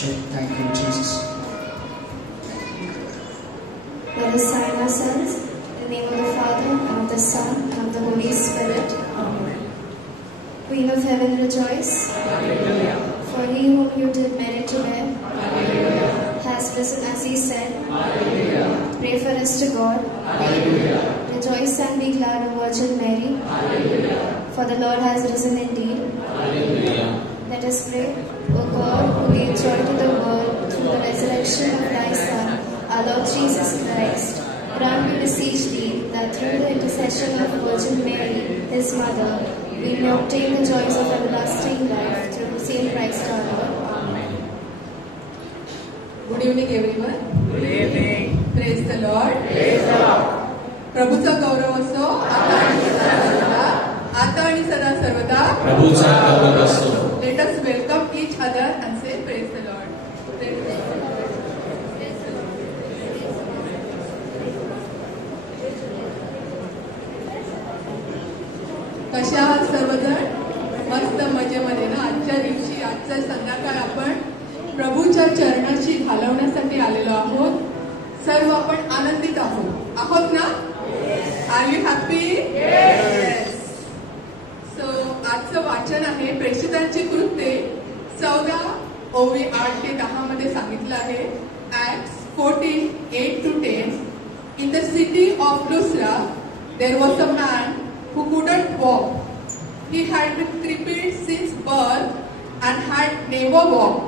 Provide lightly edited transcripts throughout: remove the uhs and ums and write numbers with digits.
Thank you, Jesus. Let us sign ourselves in the name of the Father, and of the Son, and of the Holy Spirit. Amen. Queen of heaven, rejoice. Hallelujah. For he whom you did merit to bear, hallelujah, has risen as he said. Hallelujah. Pray for us to God. Hallelujah. Rejoice and be glad, O Virgin Mary. Hallelujah. For the Lord has risen indeed. Hallelujah. Let us pray. O God, who gave joy to the world through the resurrection of thy Son, our Lord Jesus Christ, grant, we beseech thee, that through the intercession of Virgin Mary, his mother, we may obtain the joys of everlasting life through the same Christ our Lord. Amen. Good evening, everyone. Good evening. Praise the Lord. Praise the Lord. प्रभूचा गौरव असो आता आणि सदा सर्वदा प्रभूचा गौरव असो. Let us welcome each other and say praise the Lord. Praise the Lord. कशा आहात सर्वजण? मस्त मजेमध्ये ना? आजच्या दिवशी आजचं संध्याकाळ आपण प्रभूच्या चरणाशी घालवण्यासाठी आलेलो आहोत. सर्व आपण आनंदित आहोत ना? Are you happy? Yes. So आजचं वाचन आहे प्रेषितांची कृत्ये 14:8-10 मध्ये सांगितलं आहे. Acts 14:8-10. In the city of Lystra there was a man who couldn't walk. He had been crippled since birth and had never walked.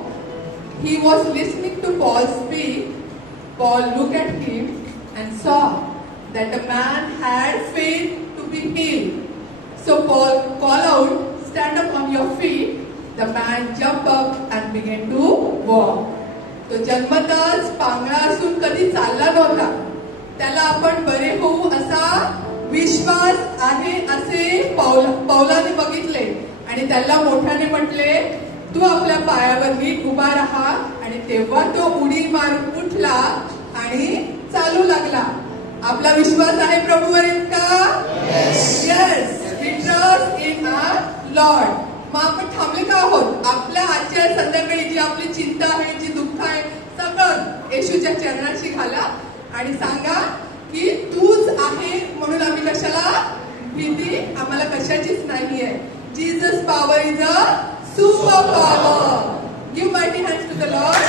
He was listening to Paul speak. Paul looked at him and saw that the man had faith to be healed. So Paul called out, "Stand up on your feet." The man jumped up and began to walk. तो जन्मताच पांगळा असून कधी चालला नव्हता. त्याला आपण बरे होऊ असा विश्वास आहे असे पौलाने बघितले आणि त्याला मोठ्याने म्हटले, "तू आपल्या पायावर नीट उभा राहा." आणि तेव्हा तो उडी मारून उठला आणि चालू लागला. आपला विश्वास आहे प्रभूवर का? Yes. We trust in our Lord. मग आपण थांबले का आहोत? आपल्या आजच्या संध्याकाळी जी आपली चिंता आहे, जी दुःख आहे, सगळं येशूच्या चरणाशी घाला आणि सांगा की तूच आहे म्हणून आम्ही कशाला भीती आम्हाला कशाचीच नाहीये. Jesus power is a super power. Give mighty hands to the Lord.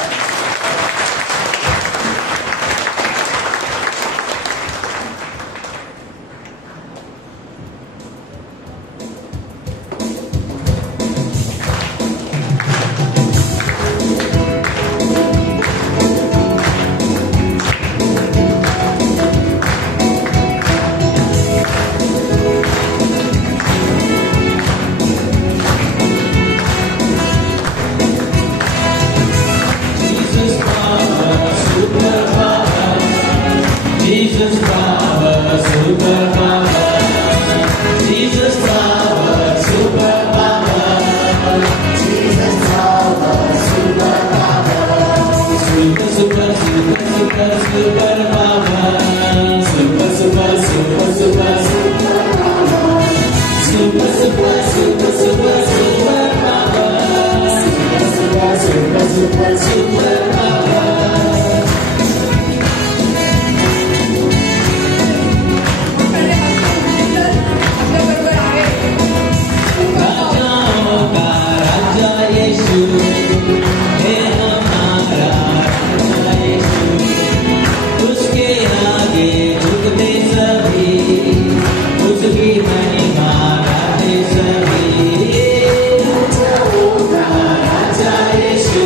Raja Yesu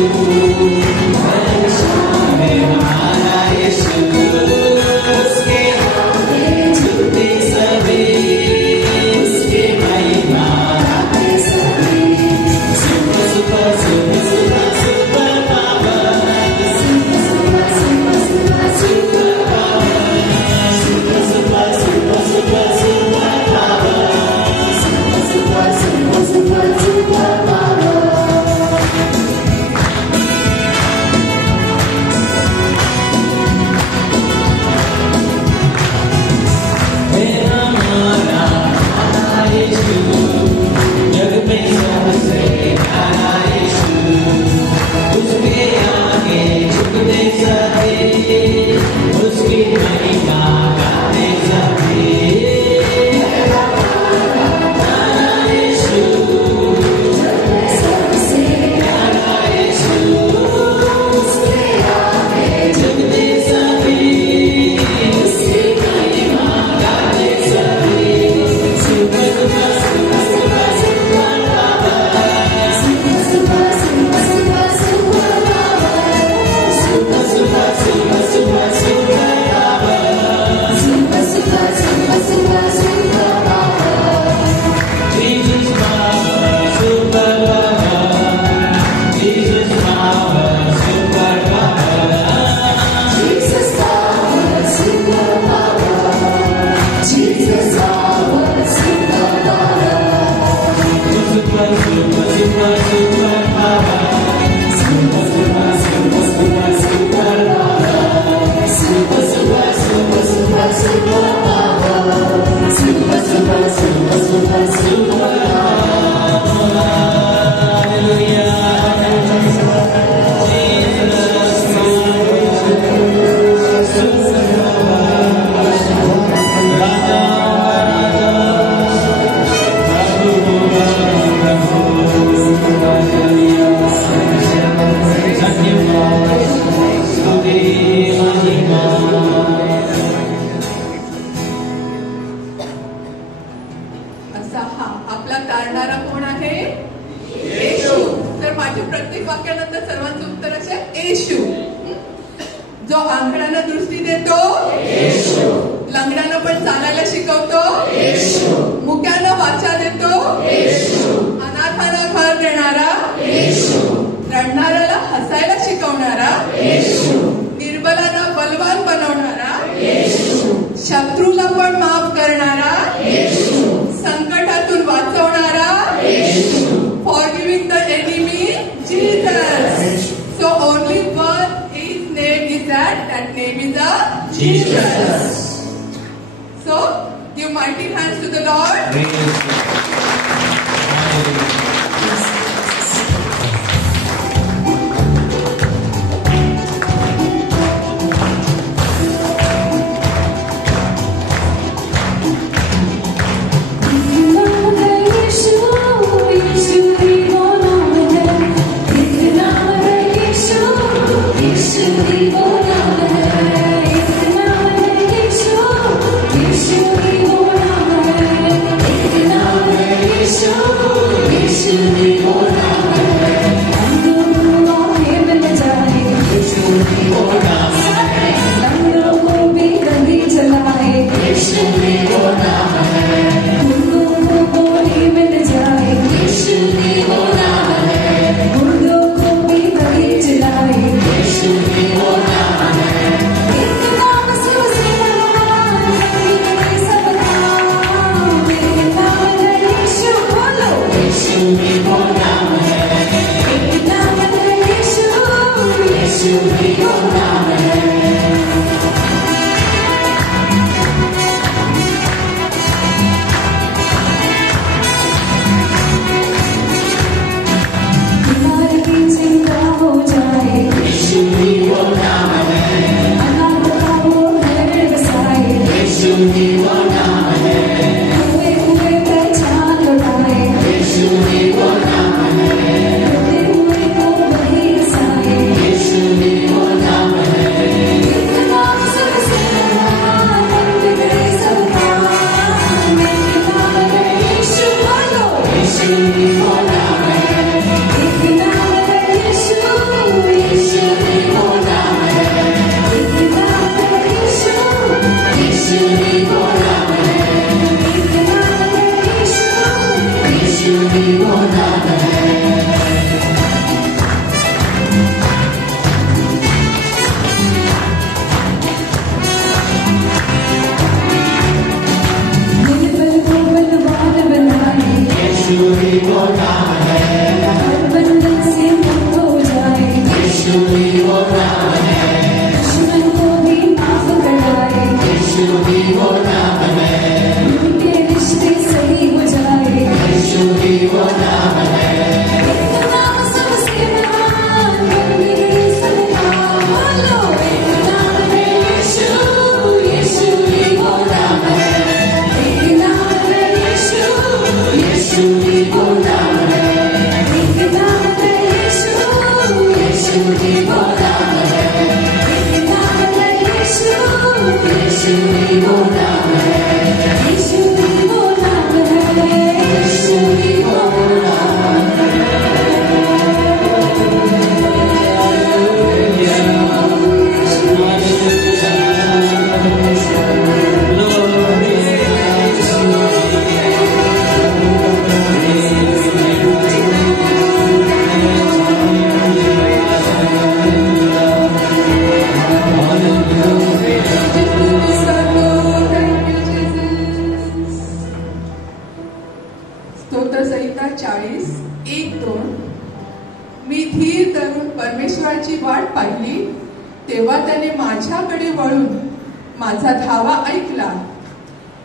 असा हा आपला तारणारा कोण आहे? येशू. तर माझ्या प्रत्येक वाक्यानंतर सर्वांचं उत्तर असेल येशू. जो आंधळ्यांना दृष्टी देतो, येशू. लंगड्यांना पण चालायला शिकवतो, येशू. मुक्यांना वाचा देतो, येशू. अनाथांना घर देणारा, येशू. रडणाऱ्याला हसायला शिकवणारा, येशू. निर्बलांना बलवान बनवणारा, येशू. शत्रूला पण माफ करणारा, येशू. संकटातून वाचवणारा, येशू. Forgiving the enemy, Jesus. So only one his name is that name is Jesus. So give mighty hands to the Lord.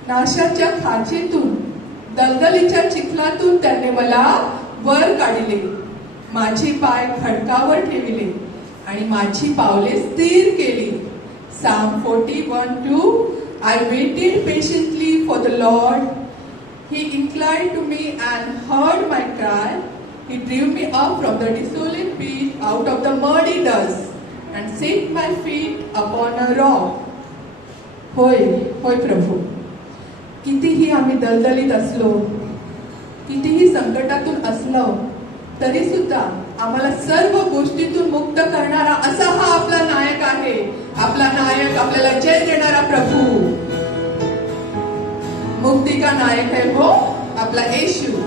नाशाच्या खाचेतून दलदलीच्या चिखलातून त्याने मला वर काढले, माझे पाय खडकावर ठेविले आणि माझी पावले स्थिर केली. Psalm 41:2. I waited patiently for the Lord. He inclined to me and heard my cry. He drew me up from the desolate pit out of the muddy dust and set my feet upon a rock. होय होय प्रभू, कितीही आम्ही दलदलीत असलो, कितीही संकटातून असलो, तरी सुद्धा आम्हाला सर्व गोष्टीतून मुक्त करणारा असा हा आपला नायक आहे. आपला नायक, आपल्याला जय देणारा प्रभू, मुक्ति का नायक है वो आपला येशू.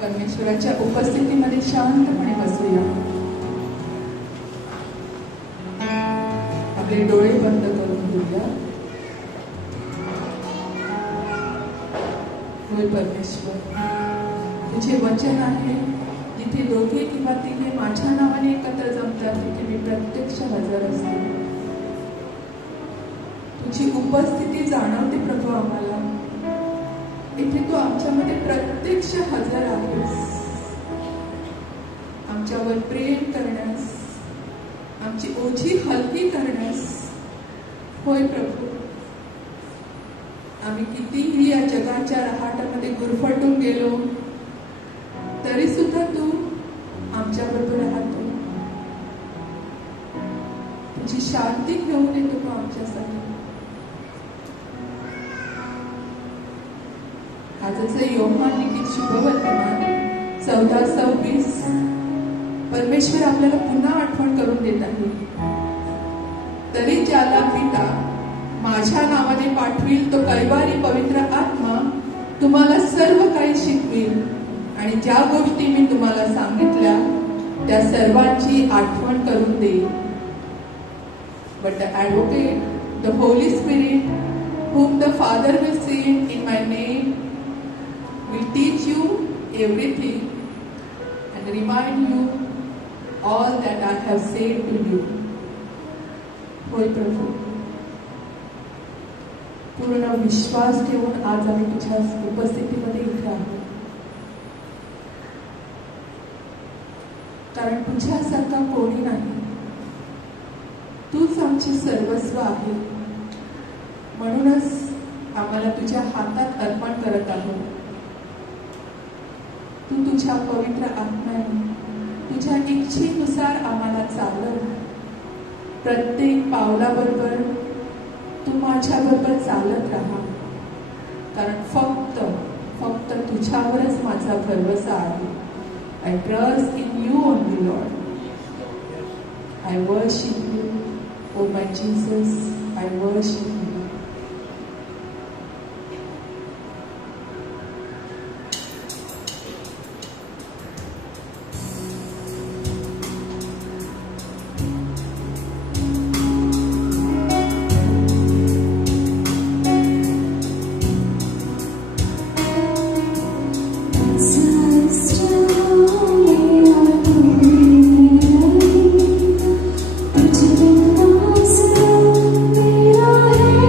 परमेश्वराच्या उपस्थितीमध्ये शांतपणे बसूया. आपले डोळे बंद करून घेऊया. होय परमेश्वर, तुझे वचन आहे, जिथे दोघे किंवा तिघे माझ्या नावाने एकत्र जमतात तिथे मी प्रत्यक्ष हजर असते. तुझी उपस्थिती जाणवते प्रभू आम्हाला. इथे तू आमच्यामध्ये प्रत्यक्ष हजर आहेस, आमच्यावर प्रेम करण्यास, आमची ओझी हलकी करण्यास. होय प्रभू, आम्ही कितीही या जगाच्या रहाटामध्ये गुरफटून गेलो तरी सुद्धा तू आमच्या बरोबर राहतो. तुझी शांती घेऊन येतो तू आमच्यासाठी. आजचं योहान लिखित शुभवर्तमान 14:26 परमेश्वर आपल्याला पुन्हा आठवण करून देत आहे. तरी ज्याला पिता माझ्या नावाने पाठवील तो कैवारी पवित्र आत्मा तुम्हाला सर्व काही शिकवेल आणि ज्या गोष्टी मी तुम्हाला सांगितल्या त्या सर्वांची आठवण करून देईल. But the advocate, the Holy Spirit, whom the Father will send in my name, will teach you everything and remind you all that I have said to you. होय प्रभू, पूर्ण विश्वास ठेवून आज आम्ही तुझ्या उपस्थितीमध्ये इथे आहोत. कारण तुझ्यासारखा कोणी नाही. तूच आमची सर्वस्व आहे. म्हणूनच आम्हाला तुझ्या हातात अर्पण करत आहोत. तू तुझ्या पवित्र आत्म्याने तुझ्या इच्छेनुसार आम्हाला चालव. प्रत्येक पावलाबरोबर तू माझ्या बरोबर चालत राहा. कारण फक्त तुझ्यावरच माझा भरवसा आहे. I trust in you only, Lord. I worship you, oh my Jesus. I worship you. Thank you.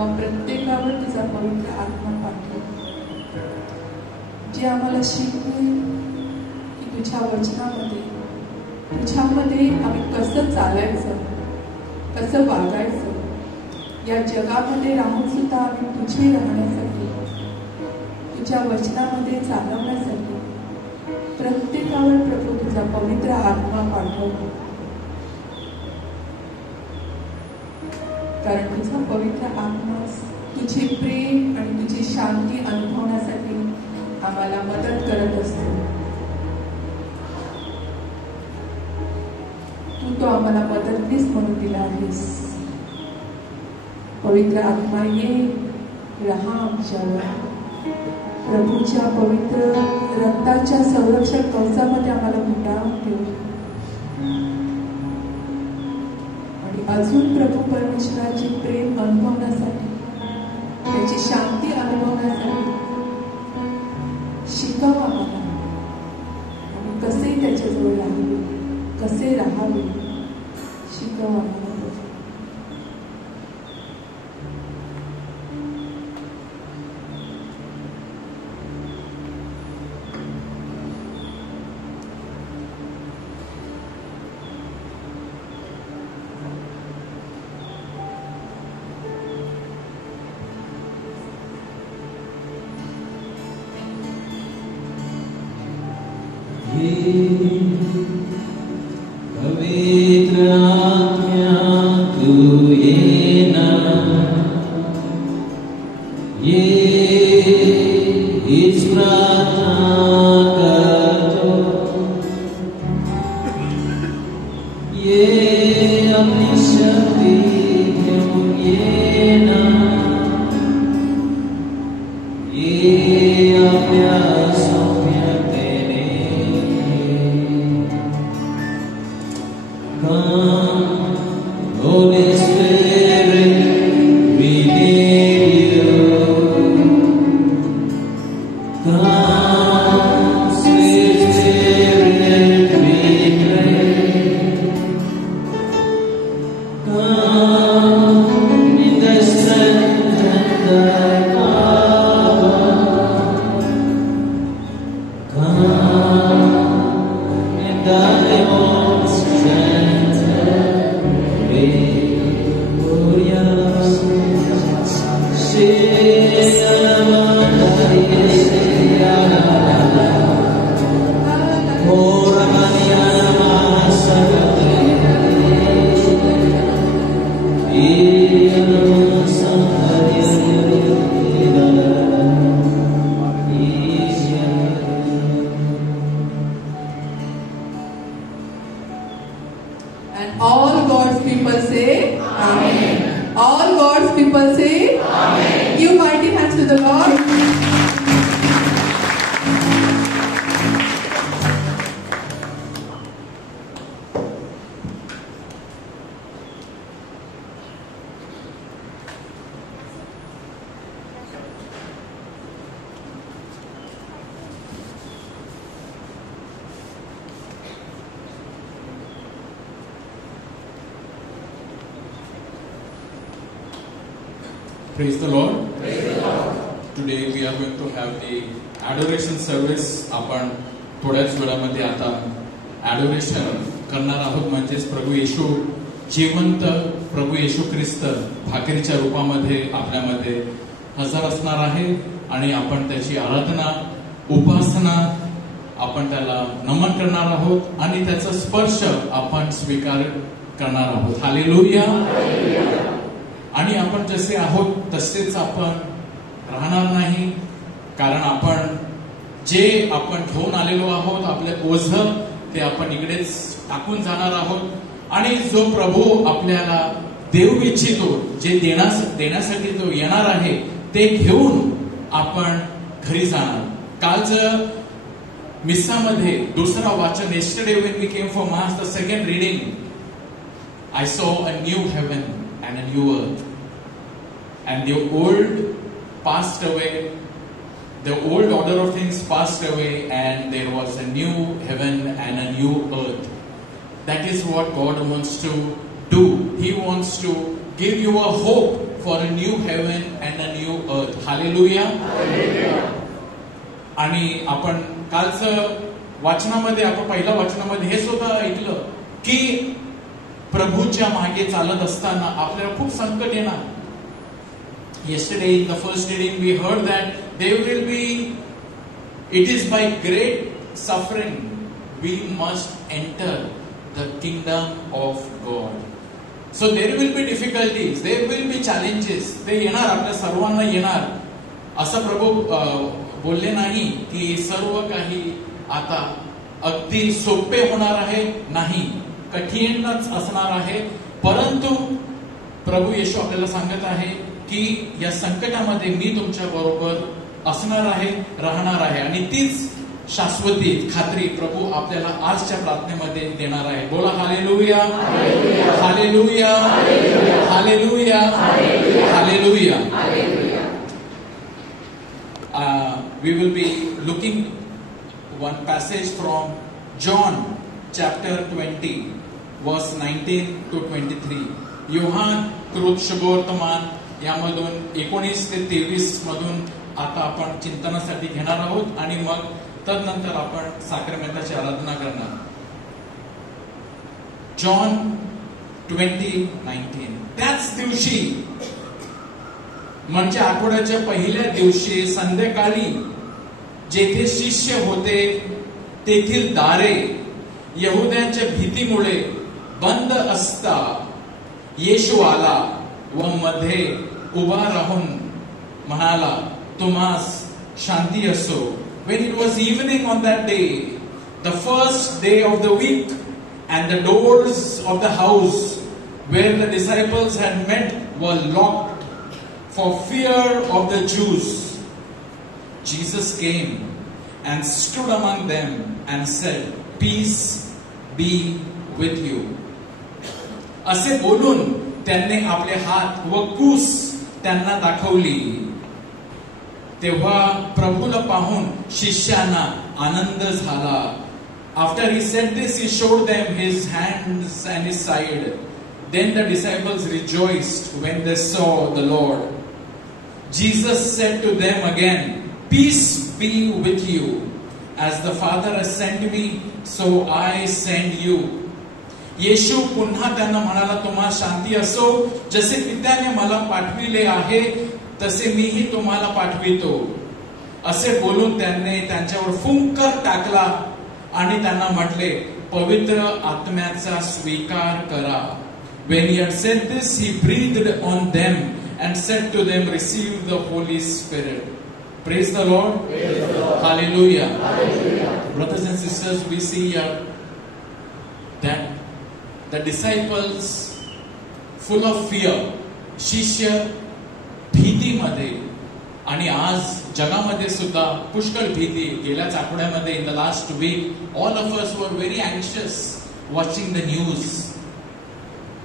आम्हा प्रत्येकावर तुझा पवित्र आत्मा पाठव, जे आम्हाला शिकवेल की तुझ्या तुझ्यामध्ये आम्ही कसं चालायचं, कसं वागायचं, या जगामध्ये राहून सुद्धा आम्ही तुझे राहण्यासाठी, तुझ्या वचनामध्ये चालवण्यासाठी प्रत्येकावर प्रभू तुझा पवित्र आत्मा पाठव, कारण तुझा पवित्र आत्मा तुझे प्रेम आणि तुझी शांती अनुभवण्यासाठी आम्हाला मदत करत असतो. तू तो आम्हाला मदतनीस म्हणून दिला आहेस. पवित्र आत्मा ये, रहा आमच्यावर. प्रभूच्या पवित्र रक्ताच्या संरक्षण कवचामध्ये आम्हाला गुंडाळून ठेव आणि अजून प्रभू परमेश्वराचे प्रेम अनुभवण्यासाठी, त्याची शांती अनुभवण्यासाठी शिकव आम्हाला. आणि कसे त्याच्याजवळ राहावे, कसे राहावे शिकव आम्हाला. पवित्र आत्मा तू ये ना, ये हीच प्रार्थना करतो, ये अपनी शक्ती घेऊन ये ना, ये आपल्या Come, Holy Spirit, we need you. Come, sweet Spirit, we pray. Come in the strength and the power. Come in thy own strength. And all God's people say, Amen. All God's people say, Amen. Give mighty hands to the Lord. Praise the Lord. Praise the Lord. Today we are going to have the adoration service. आपण थोड्याच वेळामध्ये आता adoration करणार आहोत. म्हणजेच प्रभू येशू जिवंत प्रभू येशू ख्रिस्त भाकरीच्या रूपामध्ये आपल्यामध्ये हजर असणार आहे आणि आपण त्याची आराधना, उपासना, आपण त्याला नमन करणार आहोत आणि त्याचा स्पर्श आपण स्वीकार करणार आहोत. हालेलुया. आणि आपण जसे आहोत तसेच आपण राहणार नाही, कारण आपण जे आपण घेऊन आलेलो आहोत आपले ओझ ते आपण इकडेच टाकून जाणार आहोत आणि जो प्रभू आपल्याला देऊ इच्छितो, जे देण्यासाठी तो येणार आहे ते घेऊन आपण घरी जाणार. कालचं मिस्सामध्ये दुसरा वाचन, yesterday when we came for mass, the second reading, I saw a new heaven and a new earth, and the old passed away, the old order of things passed away, and there was a new heaven and a new earth. That is what God wants to do. He wants to give you a hope for a new heaven and a new earth. Hallelujah. आणि आपण कालचं वाचनामध्ये, आपण पहिल्या वाचनामध्ये हे सुद्धा ऐकलं की प्रभूच्या मागे चालत असताना आपल्याला खूप संकट येणार. Yesterday in the first reading we heard that there will be, it is by great suffering we must enter the kingdom of God. So there will be difficulties, there will be challenges. ते येणार, आपल्या सर्वांना येणार. असं प्रभू बोलले नाही की सर्व काही आता अगदी सोपे होणार आहे, नाही, कठीणच असणार आहे. परंतु प्रभू येशू आपल्याला सांगत आहे की या संकटामध्ये मी तुमच्या बरोबर असणार आहे, राहणार आहे. आणि तीच शाश्वती खात्री प्रभू आपल्याला आजच्या प्रार्थनेमध्ये देणार आहे. बोला hallelujah, hallelujah, hallelujah, hallelujah. We will be looking one passage from John chapter 20 verse 19 to 23. Yohan कृत शुभवर्तमान यामधून 19 ते 23 मधून आता आपण चिंतनासाठी घेणार आहोत आणि मग तदनंतर आपण साक्रमेंटाची आराधना करणार. जॉन 20:19. त्याच दिवशी म्हणजे आठवड्याच्या पहिल्या दिवशी संध्याकाळी जेथे शिष्य होते तेथील दारे यहुद्यांच्या भीतीमुळे बंद असता येशू आला व मध्ये उभा राहून म्हणाला, तुम्हास शांती असो. When it was evening on that day, the first day of the week, and the doors of the house where the disciples had met were locked for fear of the Jews, Jesus came and stood among them and said, Peace be with you. असे बोलून त्यांनी आपले हात व कूस त्यांना दाखवली. तेव्हा प्रभूला पाहून शिष्यांना आनंद झाला. After he said this, he showed them his hands and his side. Then the disciples rejoiced when they saw the Lord. Jesus said to them again, Peace be with you. As the Father has sent me, so I send you. येशू पुन्हा त्यांना म्हणाला, तुम्हाला शांती असो. जसे पित्याने मला पाठविले आहे तसे मीही तुम्हाला पाठवितो. असे बोलून त्यांनी त्यांच्यावर फुंकर टाकला आणि त्यांना म्हटले, पवित्र आत्म्याचा स्वीकार करा. When he had said this, he breathed on them and said to them, Receive the Holy Spirit. Praise the Lord. Praise the Lord. Hallelujah. Hallelujah. Brothers and sisters, we see here that the disciples full of fear, शिष्य भीतीमध्ये, आणि आज जगामध्ये सुद्धा पुष्कळ भीती. गेल्याच आठवड्यामध्ये in the last week all of us were very anxious watching the news.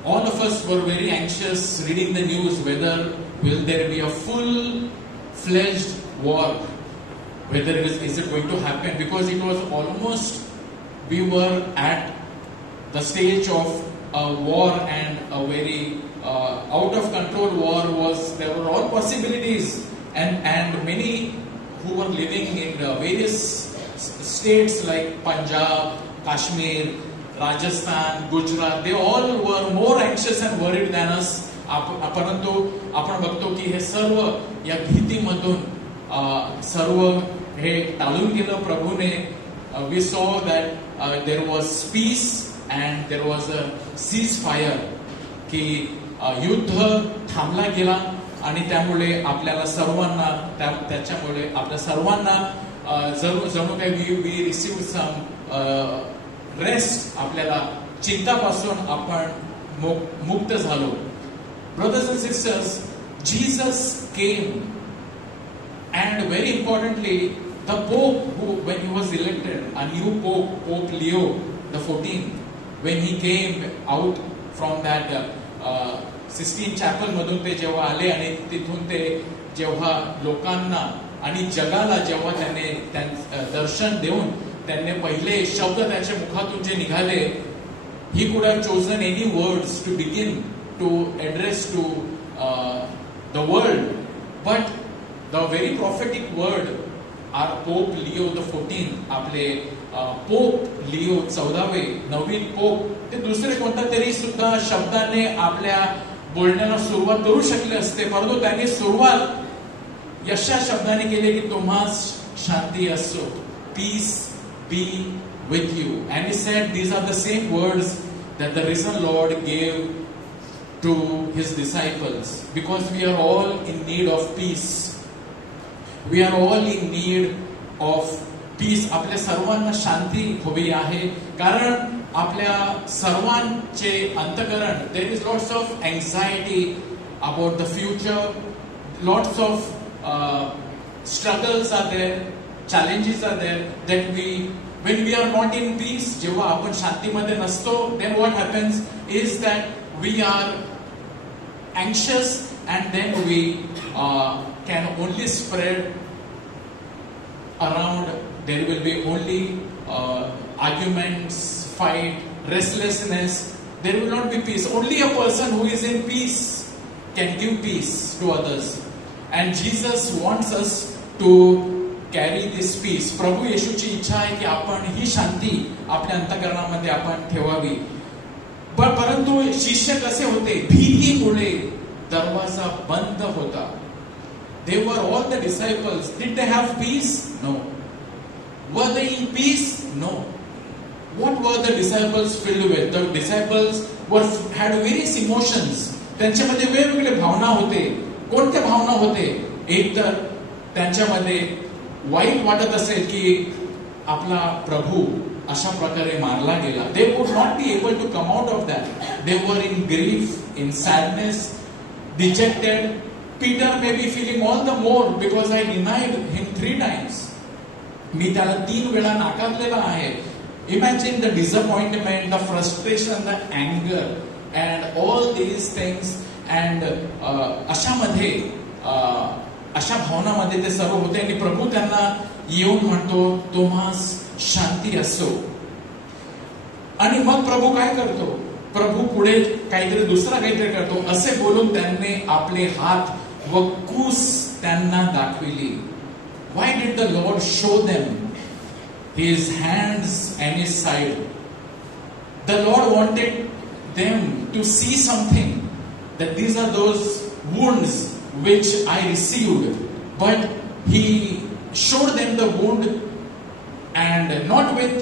All of us were very anxious reading the news whether will there be a full-fledged war, whether is it going to happen, because it was almost, we were at the stage of a war, and a very out of control war was, there were all possibilities, and many who were living in various states like Punjab, Kashmir, Rajasthan, Gujarat, they all were more anxious and worried than us. परंतु आपण बघतो की हे सर्व या भीतीमधून सर्व हे टाळून गेलं प्रभूने. We saw that there was peace and there was a ceasefire, की युद्ध थांबला गेला आणि त्यामुळे आपल्याला सर्वांना त्याच्यामुळे आपल्या सर्वांना जणू काही we received some रेस्ट, आपल्याला चिंतापासून आपण मुक्त झालो. Brothers and sisters, Jesus came, and very importantly, the Pope, who, when he was elected, a new Pope, Pope Leo the 14th, when he came out from that Sistine Chapel मधून ते जेव्हा आले आणि तिथून ते जेव्हा लोकांना आणि जगाला जेव्हा त्यांनी दर्शन देऊन त्यांनी पहिले शब्द त्याच्या मुखातून जे निघाले, he could have chosen any words to begin to address to the world. But the very prophetic word, our Pope Leo the 14th, आपले पोप लिओ 14वे नवीन पोप, ते दुसरे कोणता तरी सुद्धा शब्दाने आपल्या बोलण्याला सुरुवात करू शकले असते, परंतु त्यांनी सुरुवात यशा शब्दाने केली की तुम्हास शांती असो, peace be with you. And he said these are the same words that the risen Lord gave to his disciples, because we are all in need of peace. We are all in need of peace. आपल्या सर्वांना शांती हवी आहे, कारण आपल्या सर्वांचे अंतःकरण, there is lots of anxiety about the future, lots of struggles are there, challenges are there, that when we are not in peace, जेव्हा आपण शांतीमध्ये नसतो, then what happens is that we are anxious, and then we can only spread around. There will be only arguments, fight, restlessness. There will not be peace. Only a person who is in peace can give peace to others. And Jesus wants us to carry this peace. प्रभू येशूची इच्छा आहे की आपण ही शांती आपल्या अंतःकरणामध्ये आपण ठेवावी. परंतु शिष्य कसे होते? भीतीमुळे दरवाजा बंद होता. They were all the disciples. Did they have peace? No. Were they in peace? No. What were the disciples filled with? The disciples had various emotions. त्यांच्यामध्ये वेगवेगळे भावना होते. कोणत्या भावना होते? एक तर त्यांच्यामध्ये वाईट वाटत असेल की आपला प्रभू अशा प्रकारे मारला गेला. They would not be able to come out of that. They were in grief, in sadness, dejected. Peter may be feeling all the more because I denied him 3 times. मी त्याला 3 वेळा नाकारलेला आहे. Imagine the disappointment, the frustration, the anger and all these things. And अशामध्ये अशा भावनामध्ये ते सर्व होते, आणि प्रभू त्यांना येऊन म्हणतो तुम्हास शांती असो. आणि मग प्रभू काय करतो? प्रभू पुढे काहीतरी दुसरा काहीतरी करतो. असे बोलून त्यांनी आपले हात व कूस त्यांना दाखविली. Why did the Lord show them his hands and his side? The Lord wanted them to see something, that these are those wounds which I received, but he showed them the wound, and not with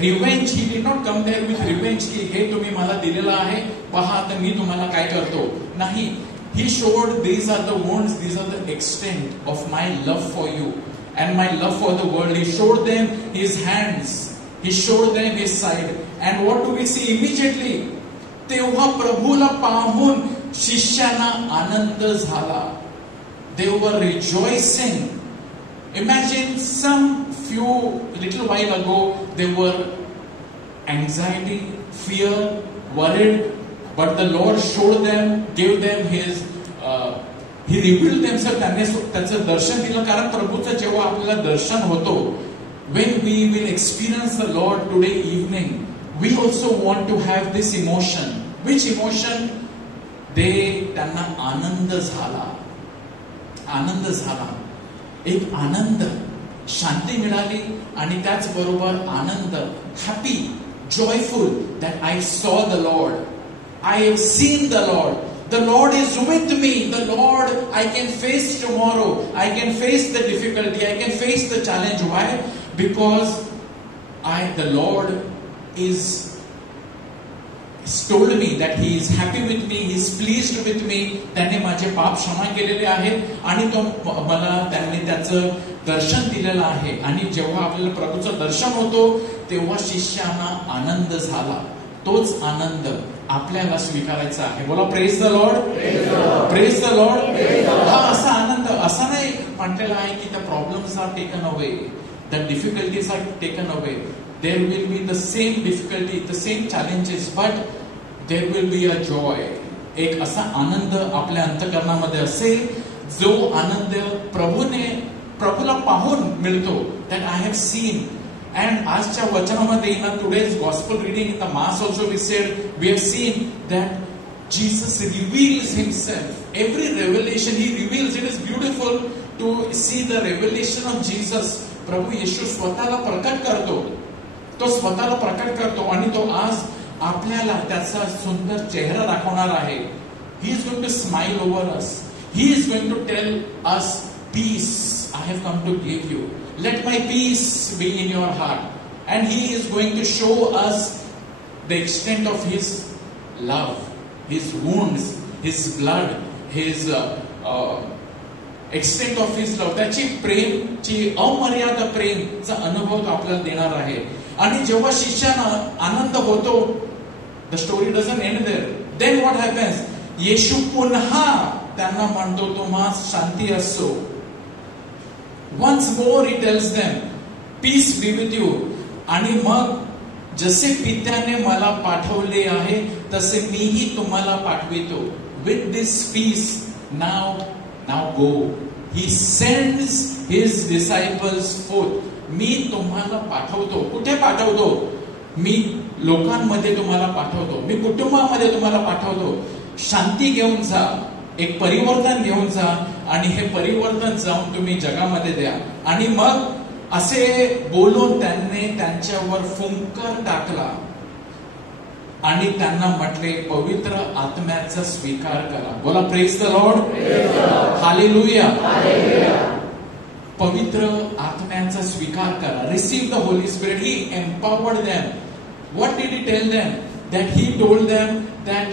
revenge. He did not come there with revenge की हे तुम्ही मला दिलेलं आहे, पहा तर मी तुम्हाला काय करतो. नाही, he showed these are the wounds, these are the extent of my love for you and my love for the world. He showed them his hands, he showed them his side, and what do we see immediately? तेव्हा प्रभूला पाहून शिष्यांना आनंद झाला. They were rejoicing. Imagine some little while ago they were anxiety, fear, worried, but the Lord showed them, gave them his he revealed himself. त्यांनी त्याचं दर्शन दिलं. कारण प्रभूचं जेव्हा आपल्याला दर्शन होतो, when we will experience the Lord today evening, we also want to have this emotion. Which emotion? त्यांना आनंद झाला. आनंद झाला, एक आनंद, शांती मिळाली, आणि त्याचबरोबर आनंद, happy, joyful, that I saw the Lord, I have seen the Lord, the Lord is with me, the Lord, I can face tomorrow, I can face the difficulty, I can face the challenge. Why? Because the Lord is told me that he is happy with me, he is pleased with me. त्यांनी माझे पाप क्षमा केलेले आहेत, आणि त्यांनी त्याचं दर्शन दिलेलं आहे. आणि जेव्हा आपल्याला प्रभूचं दर्शन होतो तेव्हा शिष्यांना आनंद झाला. तोच आनंद आपल्याला स्वीकारायचा आहे. बोला praise the Lord, praise the Lord. हा असा आनंद असा नाही म्हटलेला आहे की the problems are taken away, the difficulties are taken away. There will be the same difficulty, the same challenges, but there will be a joy. एक असा आनंद आपल्या अंतःकरणामध्ये असेल जो आनंद प्रभूला पाहून मिळतो. That I have seen. And आजच्या वचनामध्ये in today's gospel reading in the mass also we said, we have seen that Jesus reveals himself every revelation He reveals. It is beautiful to see the revelation of Jesus. प्रभू येशू स्वतःला प्रकट करतो, तो स्वतःला प्रकट करतो आणि तो आज आपल्याला त्याचा सुंदर चेहरा दाखवणार आहे. He is going to smile over us. He is going to tell us, peace I have come to give you. Let my peace be in your heart. And He is going to show us the extent of His love, His wounds, His blood, His extent of His love. त्याची प्रेमची अमर्याद प्रेमचा अनुभव आपल्याला देणार आहे. आणि जेव्हा शिष्यांना आनंद होतो, the story doesn't end there. Then what happens? येशू पुन्हा त्यांना म्हणतो, तुम्हा शांती असो. Once more He tells them, peace be with you. आणि मग जसे पित्याने मला पाठवले आहे तसे मीही तुम्हाला पाठवितो. With this peace now go. He sends His disciples forth. मी तुम्हाला पाठवतो. कुठे पाठवतो? मी लोकांमध्ये तुम्हाला पाठवतो, मी कुटुंबामध्ये तुम्हाला पाठवतो. शांती घेऊन जा, एक परिवर्तन घेऊन जा आणि हे परिवर्तन जाऊन तुम्ही जगामध्ये द्या. आणि मग असे बोलून त्यांनी त्यांच्यावर फुंकर टाकला आणि त्यांना म्हटले, पवित्र आत्म्याचा स्वीकार करा. बोला प्रेज द लॉर्ड, हालेलुया. पवित्र आत्म्याचा स्वीकार करा. Receive the Holy Spirit. He empowered them. What did he tell them? That he told them that,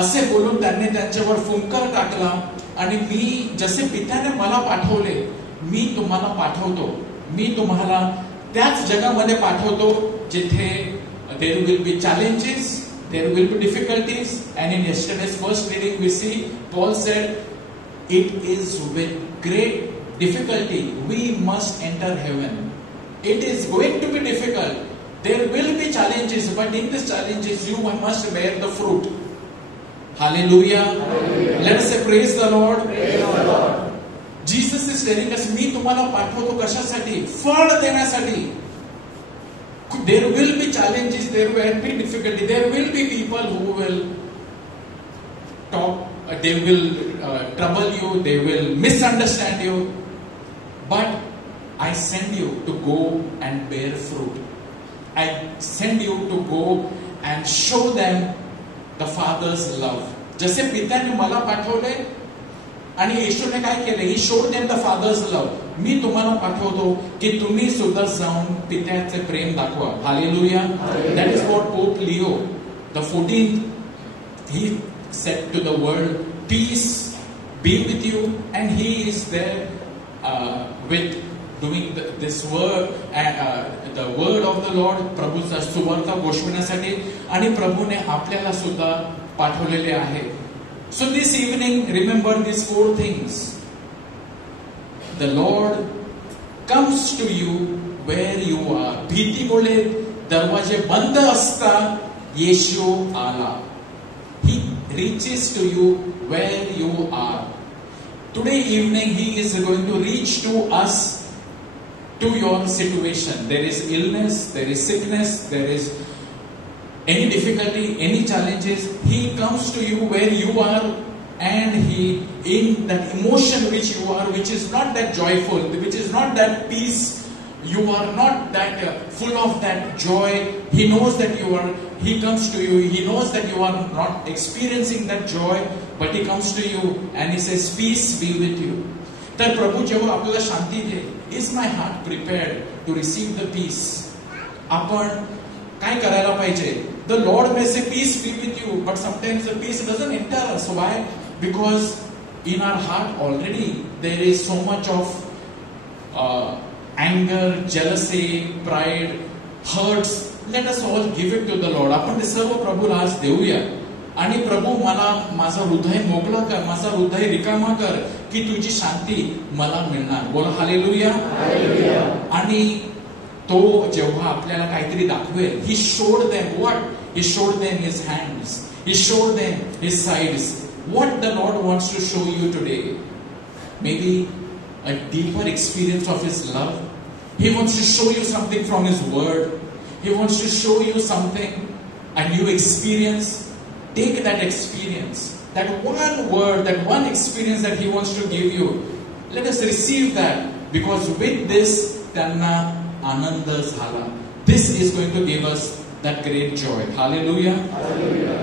असे बोलून त्यांनी त्यांच्यावर फुंकर टाकला आणि मी जसे पित्याने मला पाठवले, मी तुम्हाला पाठवतो. मी तुम्हाला त्याच जगामध्ये पाठवतो जिथे there will be challenges, there will be difficulties. And in yesterday's first reading we see Paul said, it is with great difficulty we must enter heaven. It is going to be difficult. There will be challenges, but in these challenges you must bear the fruit. Hallelujah. Let us say praise the Lord. Praise the Lord. Jesus is telling us, मी तुम्हाला पाठवतो कशासाठी? फळ देण्यासाठी. There will be challenges, there will be difficulty, there will be people who will talk, they will trouble you, they will misunderstand you. But I send you to go and bear fruit. I send you to go and show them the Father's love. जसे पित्याने मला पाठवले आणि येशूने काय केले? He showed them the father's love. मी तुम्हाला पाठवतो की तुम्ही सुद्धा जाऊन पित्याचे प्रेम दाखवा. Hallelujah. That is what Pope Leo the 14th he said to the world, peace be with you, and he is there with doing this word and the word of the Lord. प्रभूचा सुवार्ता घोषविण्यासाठी आणि प्रभूने आपल्याला सुद्धा पाठवलेले आहे. So this evening, remember these 4 things. The Lord comes to you where you are. भीतीमुळे दरवाजे बंद असतात, येशू आला. He reaches to you where you are. Today evening, He is going to reach to us, to your situation. There is illness, there is sickness, there is any difficulty, any challenges. He comes to you where you are, and He, in that emotion which you are, which is not that joyful, which is not that peace, you are not that full of that joy. He knows that you are, He comes to you, He knows that you are not experiencing that joy, but He comes to you and He says, peace be with you. तर प्रभू जेव्हा आपल्याला शांती दे, is my heart prepared to receive the peace? आपण काय करायला पाहिजे? The Lord may say, peace be with you, but sometimes the peace doesn't enter us. Why? Because in our heart already there is so much of anger, jealousy, pride, hurts. Let us all give it to the Lord. आपण ते सर्व प्रभूला आज देऊया आणि प्रभू मला माझं हृदय मोकळं कर, माझं हृदय रिकामा कर की तुझी शांती मला मिळणार. बोला हालेलुया. आणि तो जेव्हा आपल्याला काहीतरी दाखवेल, He showed them what? He showed them His hands. He showed them His sides. What the Lord wants to show you today? Maybe a deeper experience of His love. He wants to show you something from His word. He wants to show you something, a new experience. Take that experience that one word, that one experience that He wants to give you. Let us receive that, because with this, त्यांना आनंद झाला. This is going to give us that great joy. Hallelujah.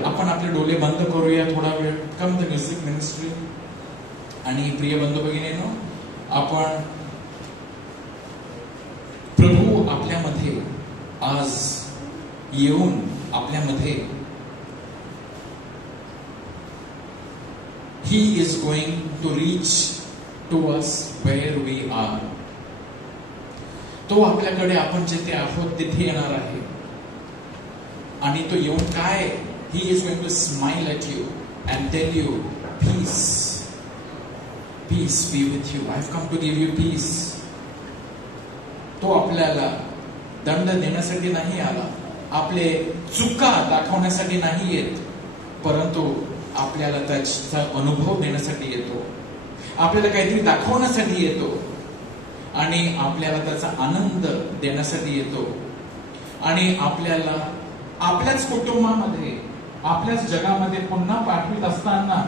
आपण आपले डोळे बंद करूया थोडा वेळ. Come the music ministry. आणि प्रिय बंधू भगिनींनो, आपण प्रभू आपल्यामध्ये आज येऊन आपल्यामध्ये He is going to reach to us where we are. तो आपल्याकडे आपण जिथे आहोत तिथे येणार आहे. आणि तो येऊन काय, He is going to smile at you and tell you, peace, peace be with you. I have come to give you peace. तो आपल्याला दंड देण्यासाठी नाही आला, आपले चुका दाखवण्यासाठी नाही येत, परंतु आपल्याला त्याचा अनुभव देण्यासाठी येतो. आपल्याला काहीतरी दाखवण्यासाठी येतो आणि आपल्याला त्याचा आनंद देण्यासाठी येतो. आणि आपल्याला आपल्याच कुटुंबामध्ये, आपल्याच जगामध्ये पुन्हा पाठवित असताना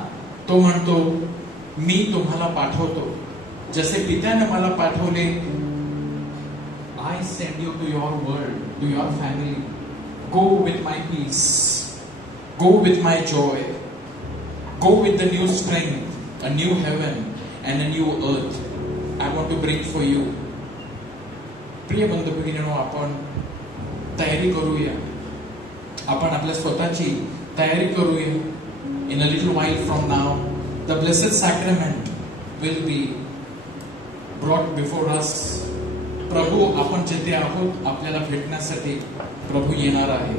तो म्हणतो, मी तुम्हाला पाठवतो जसे पित्याने मला पाठवले. I send you to your world, to your family. Go with my peace. Go with my joy. Go with the new strength, a new heaven and a new earth. I want to bring for you. प्रिय बंधू भगिनींनो, आपण तयारी करूया. आपण आपल्या स्वतःची तयारी करूया. In a little while from now, the blessed sacrament will be brought before us. प्रभू आपण जिथे आहोत आपल्याला भेटण्यासाठी प्रभू येणार आहे.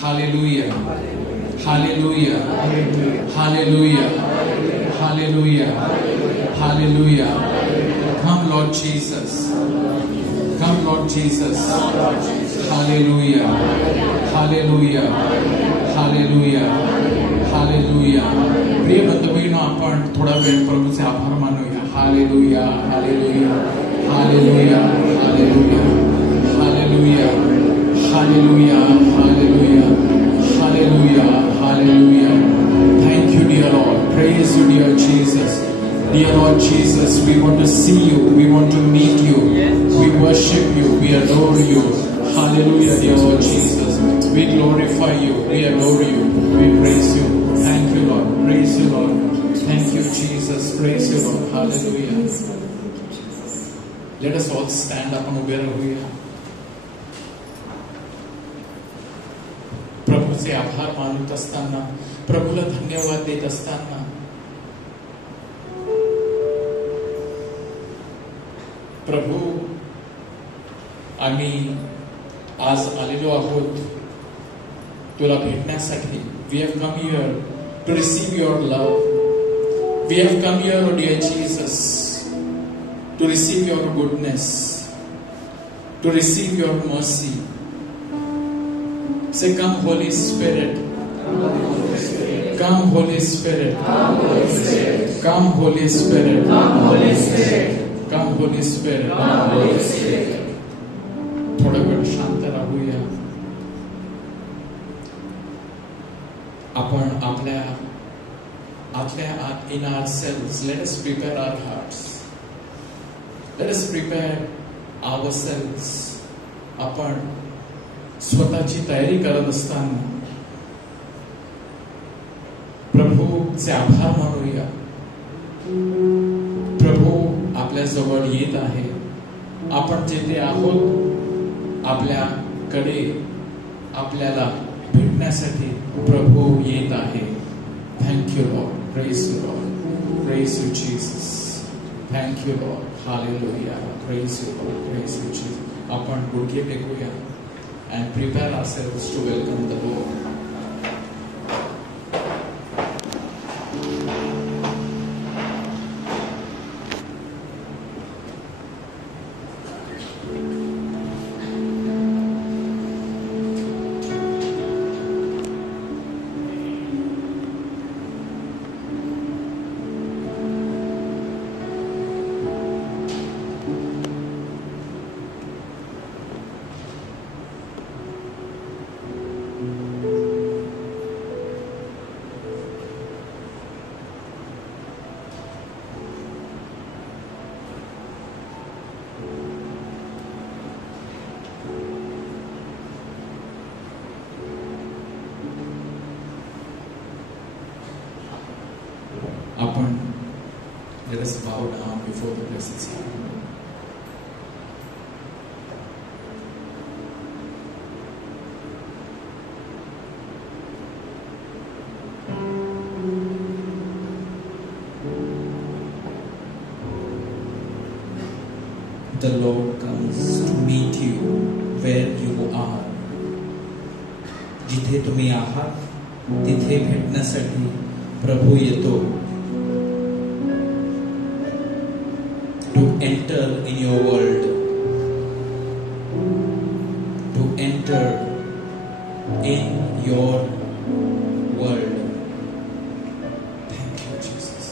Hallelujah, hallelujah, hallelujah, hallelujah, hallelujah. Come Lord Jesus, come Lord Jesus. Hallelujah, hallelujah, hallelujah, hallelujah. प्रिय बंधू भगिनींनो, आपण थोडा वेळ प्रभूचे आभार मानूया. Hallelujah, hallelujah, hallelujah, hallelujah, hallelujah, hallelujah, hallelujah, hallelujah, hallelujah. Thank you, dear Lord. Praise you, dear Jesus. Dear Lord Jesus, we want to see you. We want to meet you. We worship you. We adore you. Hallelujah, dear Lord Jesus. We glorify you. We adore you. We praise you. Thank you, Lord. Praise you, Lord. Thank you, Jesus. Praise you, Lord. Hallelujah. Let us all stand up and उभे राहूया. प्रभूचे आभार मानत असताना, प्रभूला धन्यवाद देत असताना, प्रभू आम्ही आज आलेलो आहोत तुला भेटण्यासाठी. We have come here to receive your love. We have come here, O dear Jesus, to receive your goodness, to receive your mercy. Say, come Holy Spirit. Come Holy Spirit. Come Holy Spirit. Come Holy Spirit. Come Holy Spirit. Come Holy Spirit. Come Holy Spirit. थोडा वेळ शांत राहूया. आपण आपल्या आतल्या आत, in ourselves, let us prepare our hearts. Let us prepare ourselves. आपण स्वतःची तयारी करत असताना प्रभूचे आभार मानूया. प्रभू आपल्या जवळ येत आहे. आपण जिथे आहोत आपल्याकडे आपल्याला भेटण्यासाठी प्रभू येत आहे. Thank you, Lord. Praise you, Lord. Praise you, Jesus. Thank you, Lord. Hallelujah. Praise you, Lord. Praise you, Jesus. आपण गुडघे टेकूया and prepare ourselves to welcome the Lord. आपण let us bow down before the presence of God. The Lord comes to meet you where you are. जिथे तुम्ही आहात तिथे भेटण्यासाठी प्रभू येतो. To enter in your world, to enter in your world. Thank you, Jesus.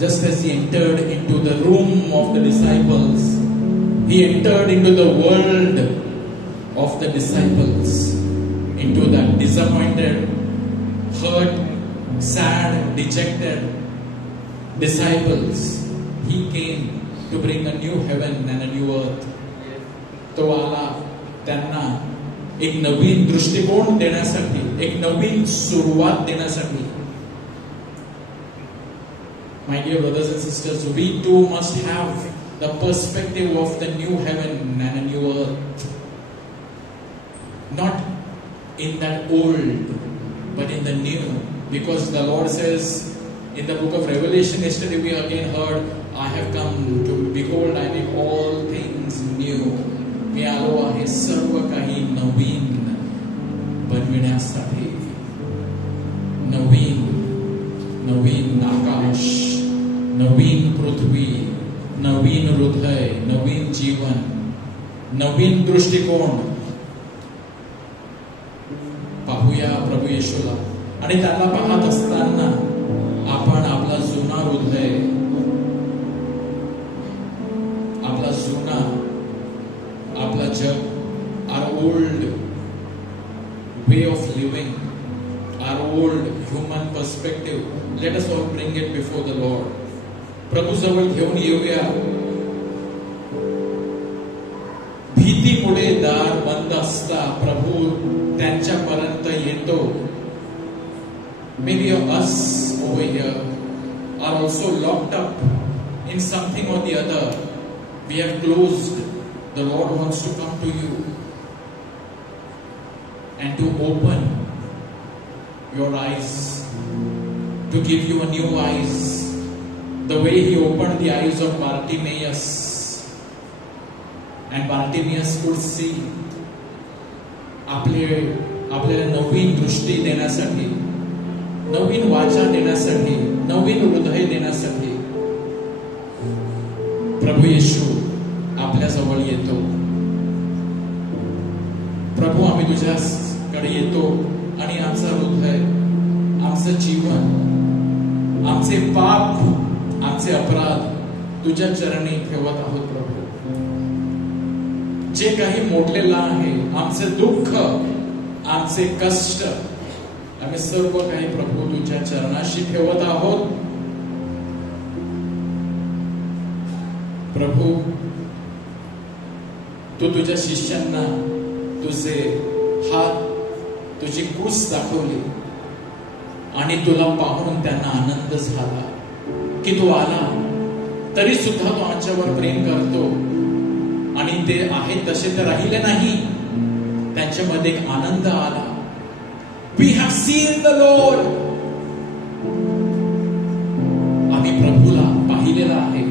Just as he entered into the room of the disciples, he entered into the world of the disciples, into the disappointed, hurt, sad, dejected disciples. He came to bring a new heaven and a new earth. तो आला त्यांना एक नवीन दृष्टिकोन देण्यासाठी, एक नवीन सुरुवात देण्यासाठी. My dear brothers and sisters, we too must have the perspective of the new heaven and a new earth. Not in that old, but in the new. Because the Lord says in the book of Revelation, yesterday we again heard, I have come to behold, I make all things new. मी आलो आहे सर्व काही नवीन बनविण्यासाठी. नवीन नवीन आकाश, नवीन पृथ्वी, नवीन हृदय, नवीन जीवन, नवीन दृष्टिकोन. पाहूया प्रभू येशूला आणि त्याला पाहत असताना आपण आपला जुना हृदय, आपला जुना, आपला जग, our old way of living, our old human perspective, let us all bring it before the Lord. प्रभू जवळ घेऊन येऊया. भीतीमुळे दार बंद असता प्रभू त्यांच्यापर्यंत येतो. Many of us over here are also locked up in something or the other. We have closed. The Lord wants to come to you and to open your eyes, to give you a new eyes, the way He opened the eyes of Bartimaeus, and Bartimaeus could see. आपल्याला नवीन दृष्टी देण्यासाठी, नवीन वाचा देण्यासाठी, नवीन हृदय देण्यासाठी प्रभू येशू आपल्या जवळ येतो. प्रभू आम्ही तुझ्याकडे येतो आणि आमचं हृदय, आमचं जीवन, आमचे पाप, आमचे अपराध तुझ्या चरणी ठेवत आहोत. प्रभू जे काही मोडलेलं आहे, आमचे दुःख, आमचे कष्ट, आम्ही सर्व काही प्रभू तुझ्या चरणाशी ठेवत आहोत. प्रभू तू तुझ्या शिष्यांना तुझे हात, तुझी क्रूस दाखवली आणि तुला पाहून त्यांना आनंद झाला की तू आला. तरी सुद्धा तू आमच्यावर प्रेम करतो आणि ते आहेत तसे तर राहिले नाही, त्यांच्यामध्ये एक आनंद आला. We have seen the Lord. आम्ही प्रभूला पाहिलेला आहे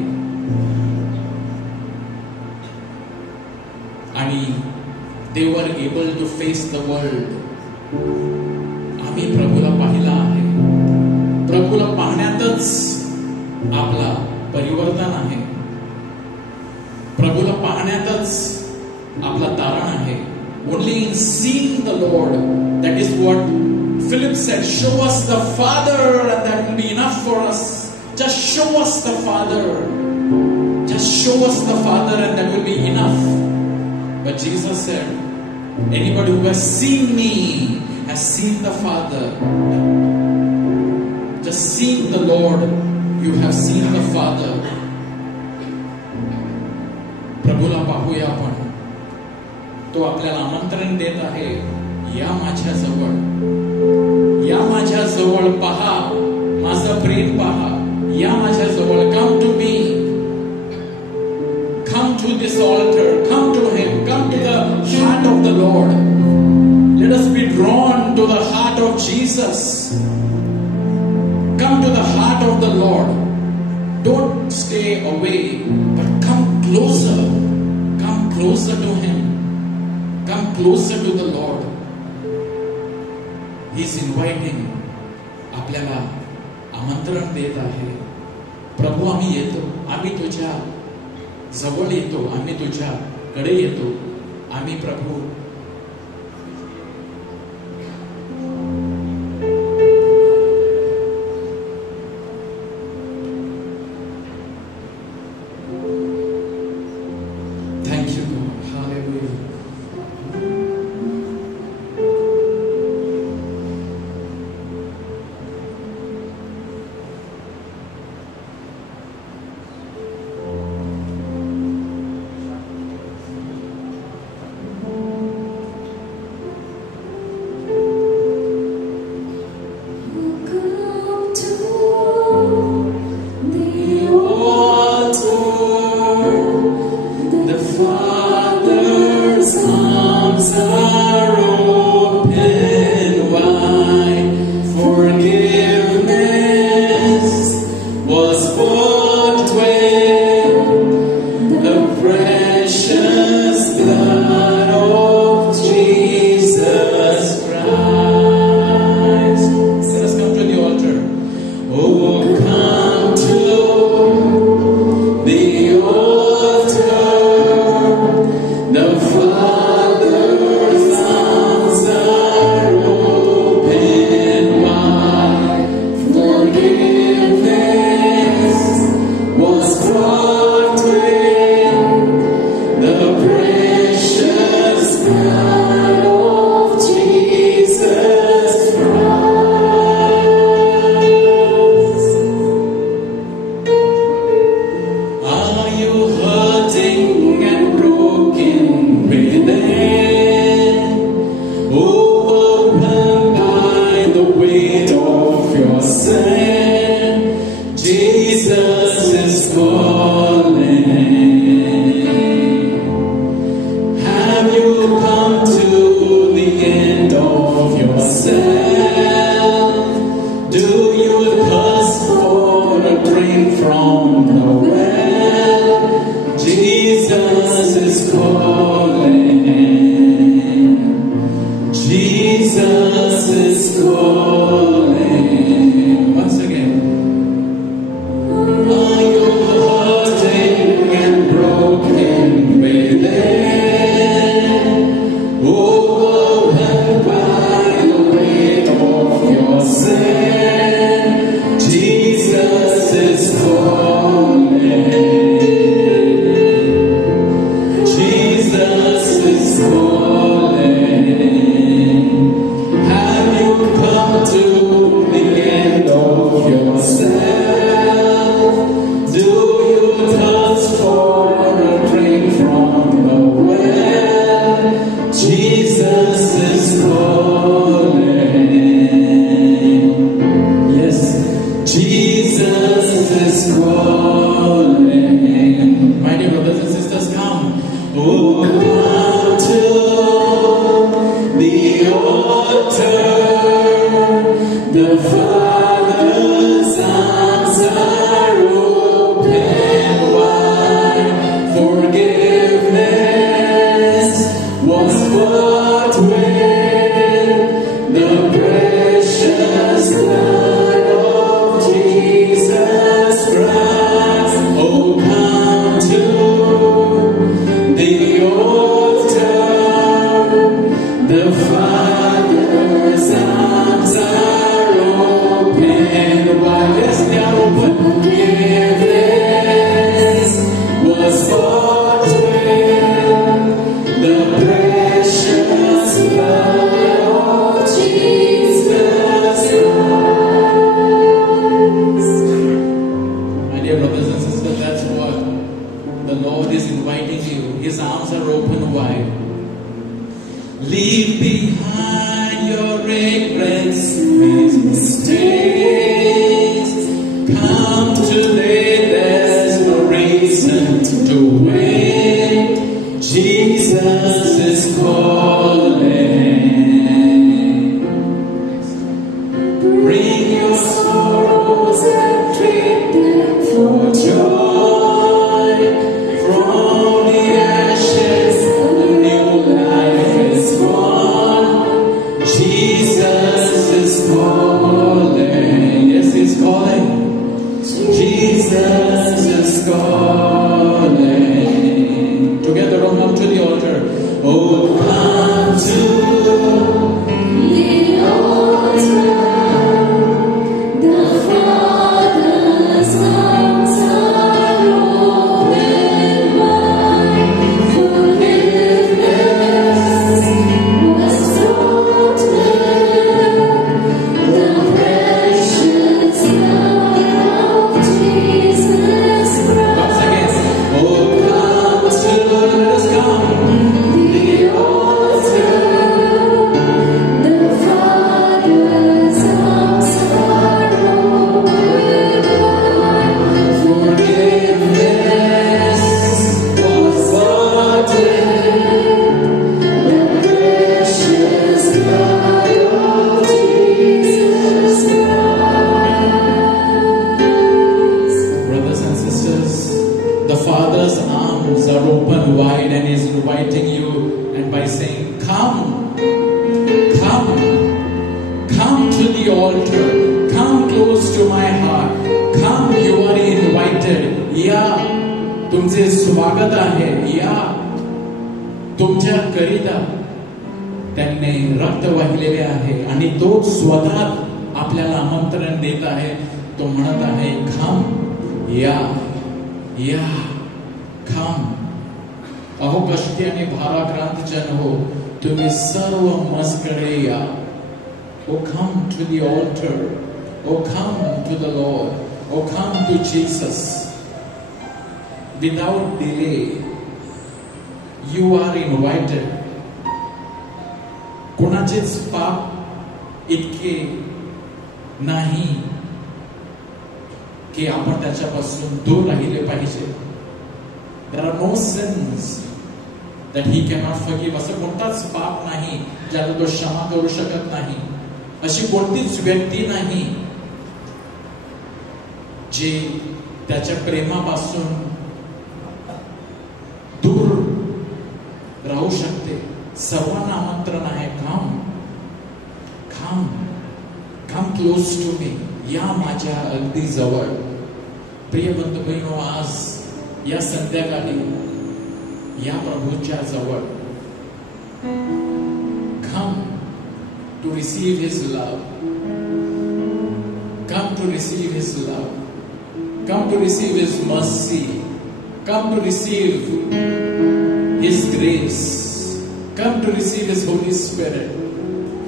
आणि they were able to face the world. आम्ही प्रभूला पाहिला आहे. प्रभूला पाहण्यातच आपला परिवर्तन आहे. प्रभूला पाहण्यातच आपला तारण आहे. Only in seeing the Lord, that is what Philip said, show us the Father and that will be enough for us. Just show us the Father. Just show us the Father and that will be enough. But Jesus said, anybody who has seen me has seen the Father. Just seeing the Lord, you have seen the Father. प्रभूला पाहूया आपण. तो आपल्याला आमंत्रण देत आहे, या माझ्या जवळ, या माझ्या जवळ पहा, माझं प्रेम पहा, या माझ्या जवळ. Come to me, come to this altar, come to Him, come to the heart of the Lord. Let us be drawn to the heart of Jesus. Come to the heart of the Lord. Don't stay away, but come closer. Come closer to Him. Come closer to the Lord. He is inviting. आपल्याला आमंत्रण देत आहे. प्रभू आम्ही येतो, आम्ही तुझ्या जवळ येतो, आम्ही तुझ्याकडे येतो. आम्ही प्रभू is calling. Once again. Are you hurting and broken within? Overwhelmed by the weight of your sin, Jesus is calling. Jesus is calling. Have you come to the end of yourself? Do you thirst for a drink from the well? Jesus is calling. Yes, Jesus is calling. My dear brothers and sisters, come. Oh, come to the altar. The Father's arms are open wide. Forgiveness was bought with the precious blood of Jesus Christ. Oh, come to the altar. The Father's arms are open wide. Yes, they are open. Forgiveness was bought with the precious blood of Jesus Christ. My dear brothers and sisters, that's what the Lord is inviting you. His arms are open wide. Leave behind your regrets, mistakes. Come today, there's no reason to wait. Jesus is calling. Bring your sorrows and treat them for joy. From the ashes, a new life is born. Jesus is calling. Yes, He's calling. Jesus is calling. Together, oh, come to the altar. Oh, come to the altar. The Father's arms are open wide. Forgiveness was brought with the precious blood of Jesus Christ. Once again. Oh, come to, let us come. The altar. The Father's arms are open wide. Forgiveness was bought with the precious blood of Jesus Christ. Brothers and sisters, the Father's arms are open wide and is inviting you, and by saying, come, come, come to the altar, come close to my heart, come, you are invited. या तुमचे स्वागत आहे, या तुमच्या करिता त्यांनी रक्त वाहिलेले आहे आणि तो स्वतः आपल्याला आमंत्रण देत आहे. तो म्हणत आहे, come, या come. अहो कष्टी आणि भाराक्रांत जन हो, तुम्ही सर्व मजकडे या. Oh, come to the altar. Oh, come to the Lord. Oh, come to Jesus. Without delay, you are invited. कोणाचेच पाप इतके नाही की आपण त्याच्यापासून दूर राहिले पाहिजे. There are no sins that he cannot forgive. असं कोणताच पाप नाही ज्याला तो क्षमा करू शकत नाही. अशी कोणतीच व्यक्ती नाही जी त्याच्या प्रेमापासून दूर राहू शकते. सर्वांना आमंत्रण आहे, come come close to me. या माझ्या अगदी जवळ. प्रिय बंधू बहिणो, आज या संध्याकाळी या प्रभूच्या जवळ. Come to receive His love. Come to receive His love. Come to receive His mercy. Come to receive His grace. Come to receive His Holy Spirit.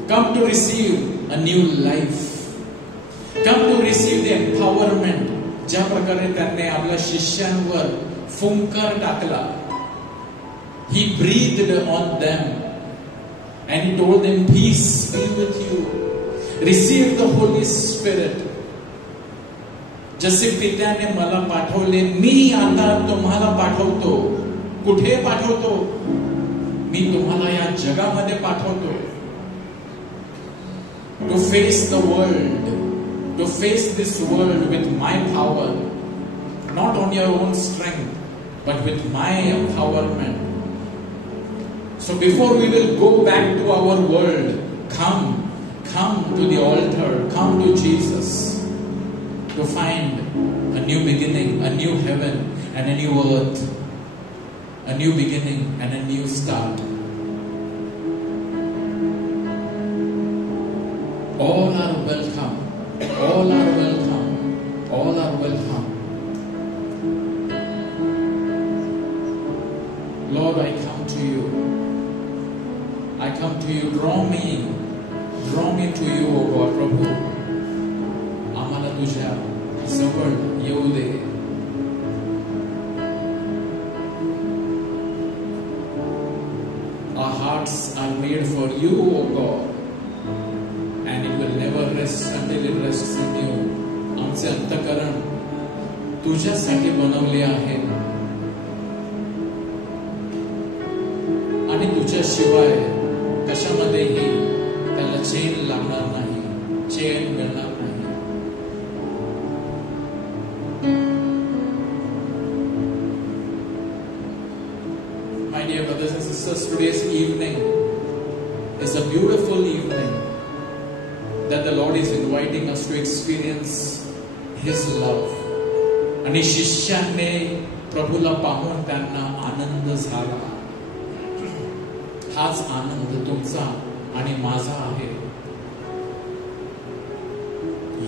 Come to receive a new life. Come to receive the empowerment. ज्या प्रकारे त्यांनी आपल्या शिष्यांवर फुंकर टाकला. He breathed on them and He told them, peace be with you. Receive the Holy Spirit. जसे पित्याने मला पाठवले, मी आता तुम्हाला पाठवतो. कुठे पाठवतो? मी तुम्हाला या जगामध्ये पाठवतो. To face the world, to face this world with my power, not on your own strength, but with my empowerment. So before we will go back to our world, come to the altar, come to Jesus, to find a new beginning, a new heaven and a new earth, a new beginning and a new start. All are welcome. All are welcome. All are welcome. Lord, I come to you. I come to you. Draw me to you, O God, Prabhu. आम्हाला तुझ्या जवळ येऊ दे. Our hearts are made for you, O God. And it will never rest until it rests in you. आमचे अंतःकरण तुझ्यासाठी बनवले आहे. आणि तुझ्याशिवाय कशामध्येही त्याला चैन लागणार नाही, चैन मिळणार नाही. My dear brothers and sisters, today's evening is a beautiful evening that the Lord is inviting us to experience His love. आणि शिष्यांनी प्रभूला पाहून त्यांना आनंद झाला. हाच आनंद तुमचा आणि माझा आहे.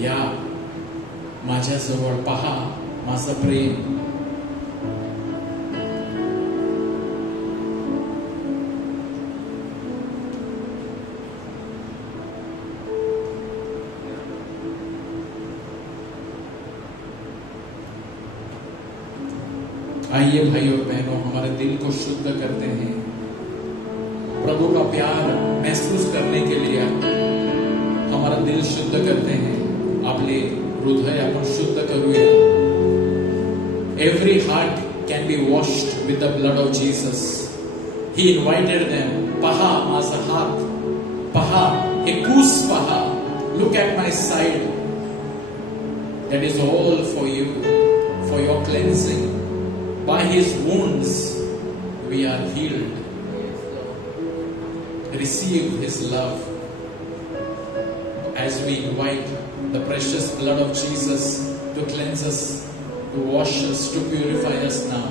या माझ्या जवळ पहा माझं प्रेम. आइए भाइयों और बहनों, हमारे दिल को शुद्ध करते हैं. प्रभु का प्यार महसूस करने के लिए हमारा दिल शुद्ध करते हैं. आपले हृदय आपण शुद्ध करूया. Every heart can be washed with the blood of Jesus. He invited them. पहा माझा हात, पहा हे कूस पहा. Look at my side. That is all for you, for your cleansing. By His wounds we are healed. Receive His love as we invite the precious blood of Jesus to cleanse us, to wash us, to purify us now.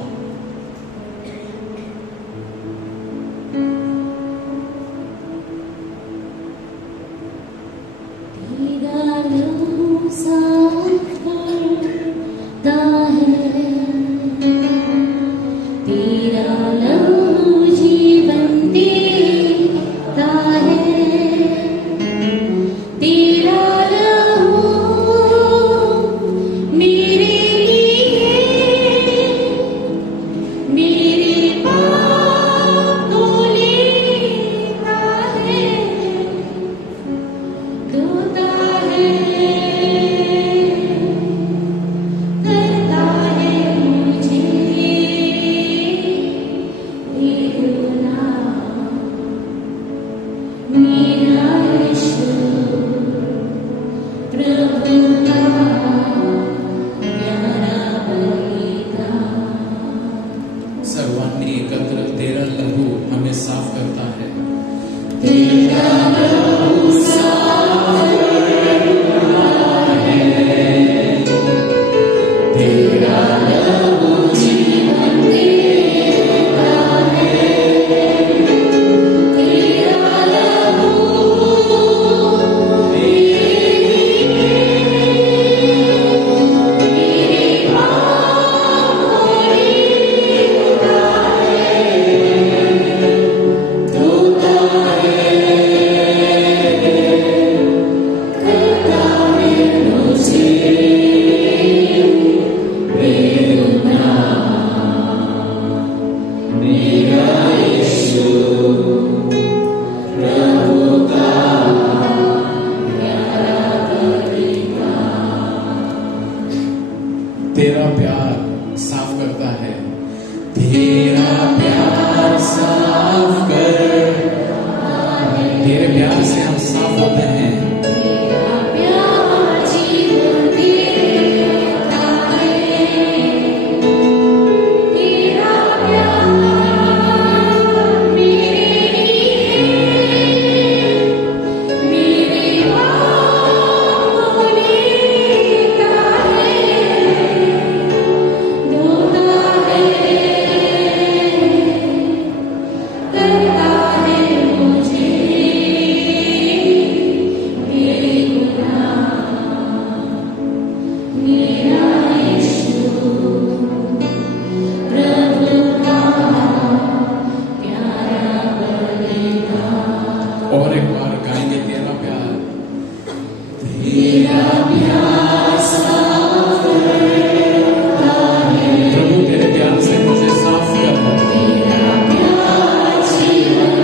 प्रभु तेरे प्यार से मुझे साफ कर,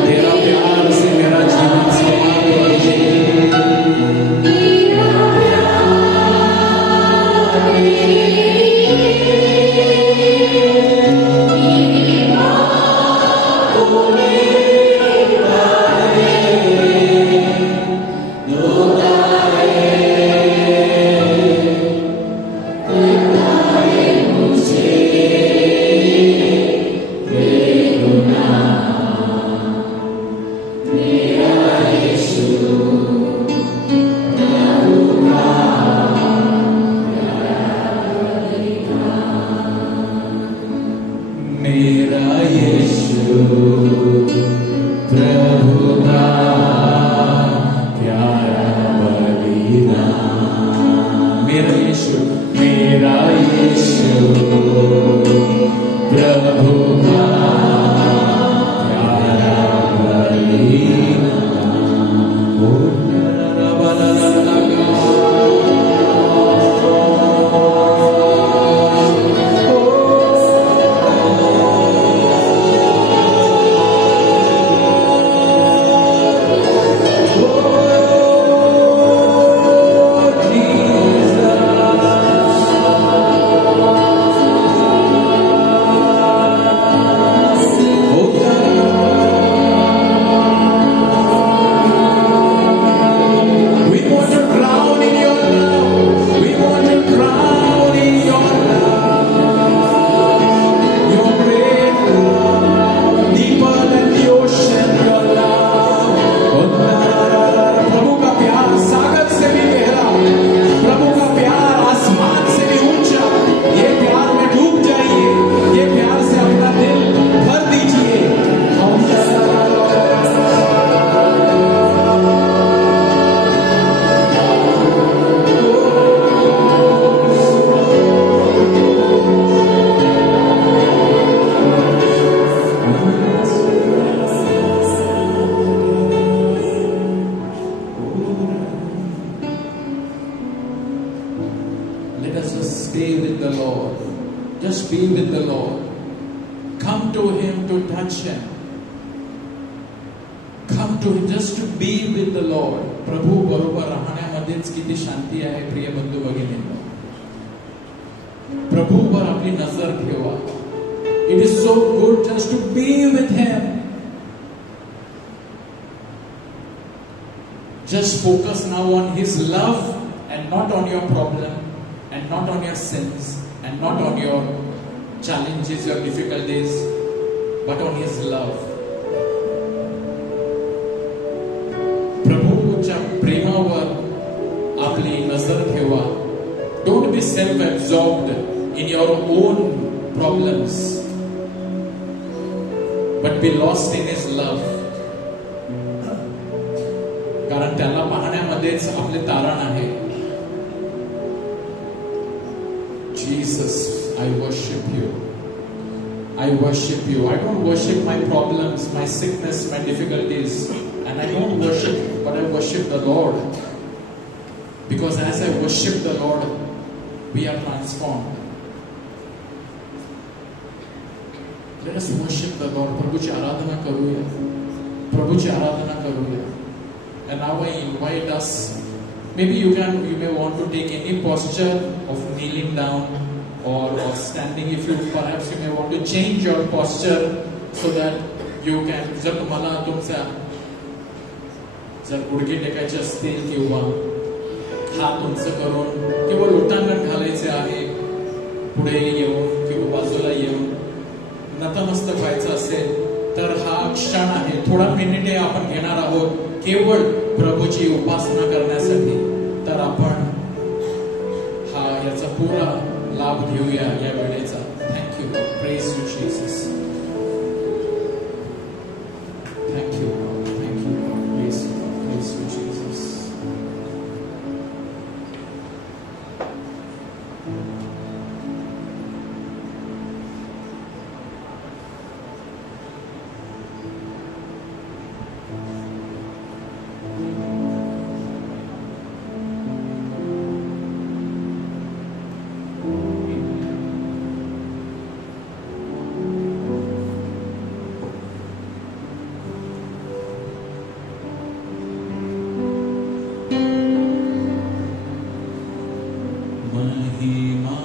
तेरा प्यार से मेरा जीवन सवार कर दे। मेरा यीशु प्रभु का प्यारा बलिदान, मेरा यीशु प्रभु का प्यारा बलिदान। ओ stay with the Lord. Just be with the Lord. Come to Him to touch Him. Come to Him just to be with the Lord. प्रभू बरोबर राहण्यामध्येच किती शांती आहे प्रिय बंधू भगिनींनो. प्रभूवर आपली नजर ठेवा. It is so good just to be with Him. Just focus now on His love and not on your problem and not on your sins and not on your challenges, your difficulties, but on His love. प्रभूच्या प्रेमावर आपली नजर ठेवा. Don't be self-absorbed in your own problems, but be lost in His love. कारण त्याला पाहण्यामध्येच आपले तारण आहे. Jesus, I worship you. I worship you. I don't worship my problems, my sickness, my difficulties, and I don't worship, but I worship the Lord. Because as I worship the Lord, we are transformed. Let us worship the Lord. प्रभूची आराधना करूया. प्रभूची आराधना करूया. And now I invite us. Maybe you may want to take any posture of kneeling down or standing. If you perhaps you may want to change your posture so that you can. जर तुम्हाला तुमचा जर गुडघे टेकायचे असतील किंवा हात उंच करून किंवा लोटांगण घालायचे आहे, पुढे येऊन किंवा बाजूला येऊन नतमस्तक व्हायचं असेल तर हा क्षण आहे. थोडा मिनिटे आपण घेणार आहोत केवळ प्रभूची उपासना करण्यासाठी. तर आपण याचा पुरा लाभ घेऊया या वेळेचा. Thank you. Praise you Jesus. Thank you. Thank you. Praise you Jesus. महिमा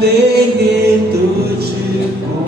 देंगे तुझको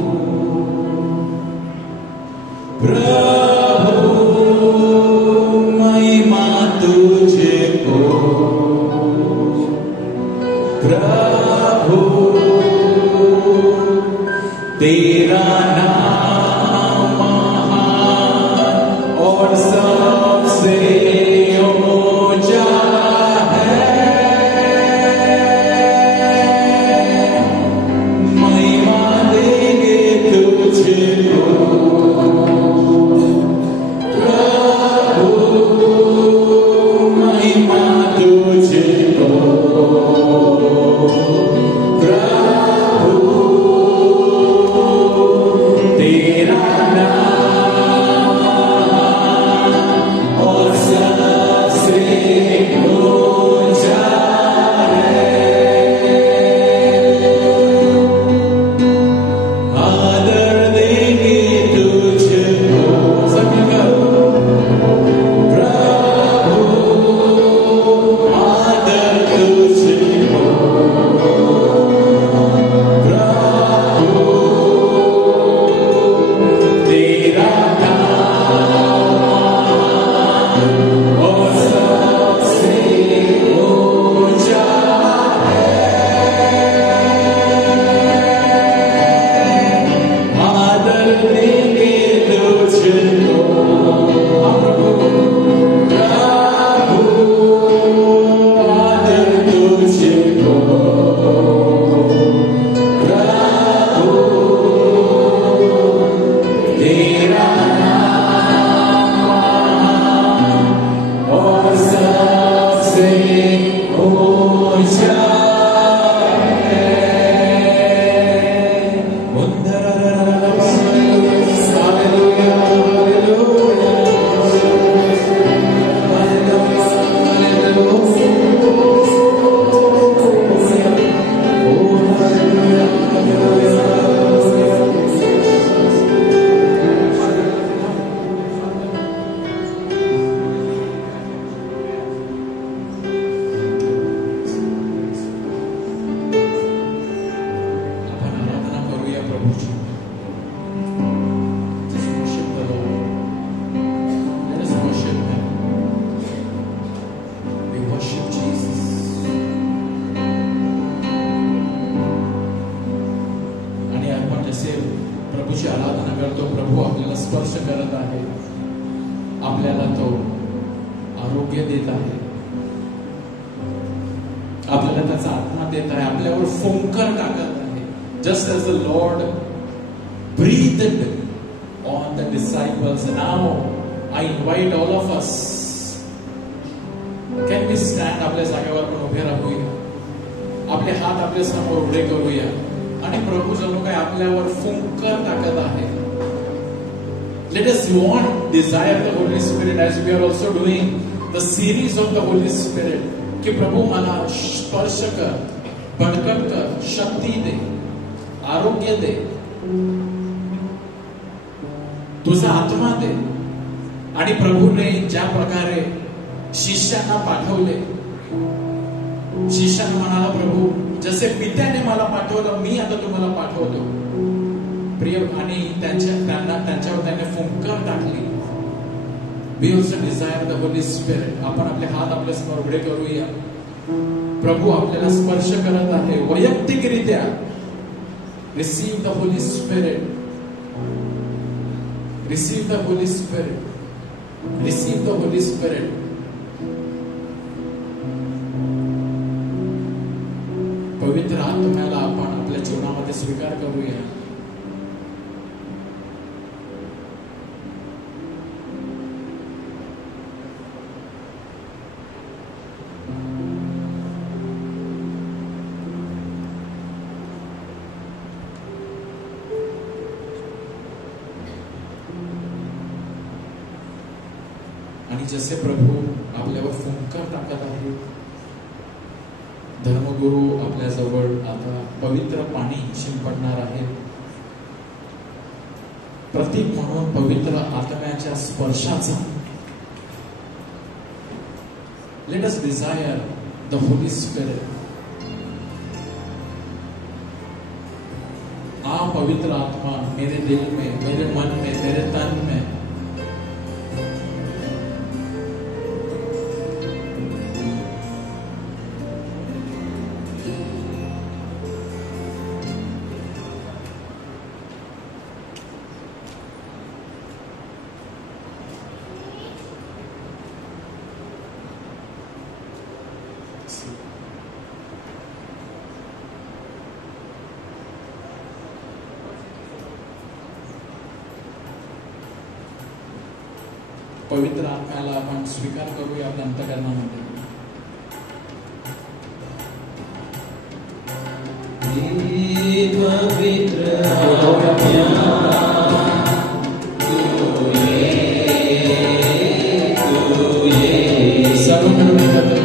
जसे प्रभूची आराधना करतो, प्रभू आपल्याला स्पर्श करत आहे, आपल्याला तो आरोग्य देत आहे, आपल्याला त्याचा आत्मा देत आहे, आपल्यावर फुंकर टाकत आहे. Just as the Lord breathed on the disciples, now I invite all of us. Can we stand? आपल्या जागेवर पण उभे राहूया, आपले हात आपल्या समोर उघडे करूया आणि प्रभू जणू काय आपल्यावर फुंकर टाकत आहे. Let us want, desire the Holy Spirit as we are also doing the series of the Holy Spirit. कि प्रभू मला स्पर्श कर, बळकट कर, शक्ती दे, आरोग्य दे, तुझा आत्मा दे. आणि प्रभूने ज्या प्रकारे शिष्यांना पाठवले, शिष्यांना म्हणाला प्रभू जसे पित्याने मला पाठवलं, मी आता तुम्हाला पाठवतो. प्रिय, आणि त्यांच्यावर त्याने फुंकर टाकली. We also desire the Holy Spirit. आपण आपले हात आपल्या समोर उघडे करूया. प्रभू आपल्याला स्पर्श करत आहे वैयक्तिकरित्या. Receive the Holy Spirit. Receive the Holy Spirit. Receive the Holy Spirit. पवित्र आत्म्याला आपण आपल्या जीवनामध्ये स्वीकार करूया. आणि जसे प्रभू आपल्यावर फुंकर टाकत आहे, धर्मगुरू आपल्या जवळ आता पवित्र पाणी शिंपडणार आहे. प्रतीक म्हणून पवित्र आत्म्याच्या स्पर्शाचा. Let us desire the Holy Spirit. आ पवित्र आत्मा मेरे दिल में, मेरे मन में, मेरे तन में पवित्र आत्म्याला आपण स्वीकार करूया आपल्या अंतःकरणामध्ये. पवित्र आत्मा तू ये सर्व मिळून एकत्र.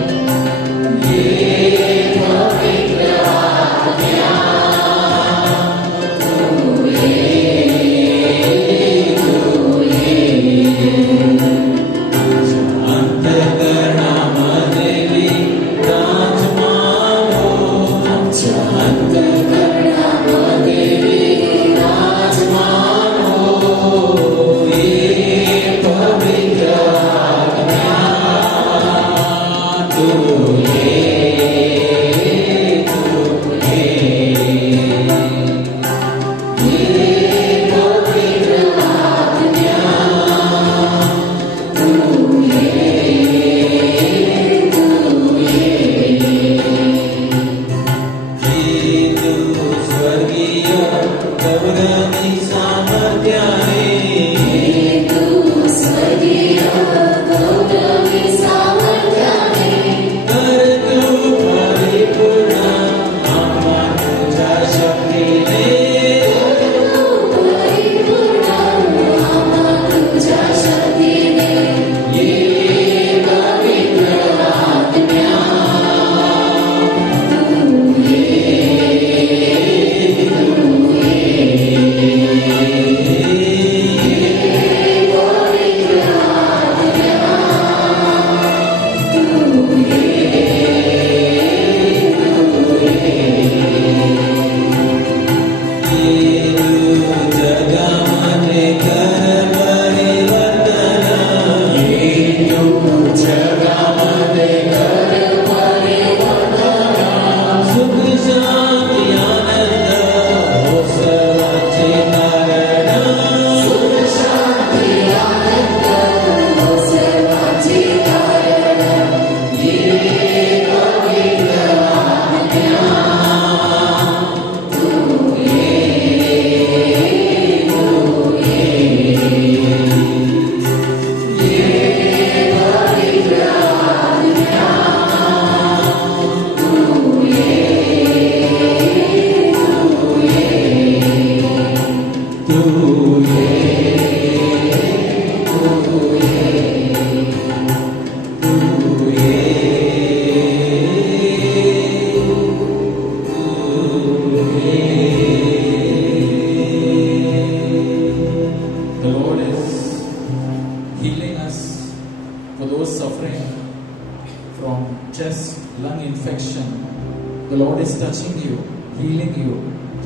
Lord is touching you, healing you.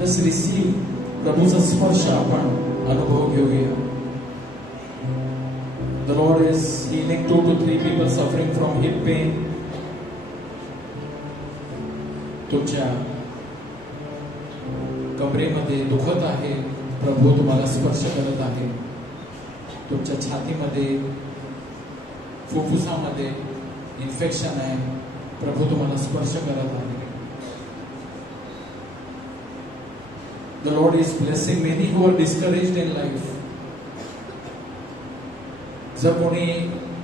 Just receive प्रभूचा स्पर्श आपण अनुभव घेऊया. The Lord is healing 2 to 3 people suffering from hip pain. तुमच्या कमरेमध्ये दुखत आहे, प्रभू तुम्हाला स्पर्श करत आहे. तुमच्या छातीमध्ये, फुफ्फुसामध्ये इन्फेक्शन आहे, प्रभू तुम्हाला स्पर्श करत आहे. The Lord is blessing many who are discouraged in life. जर कोणी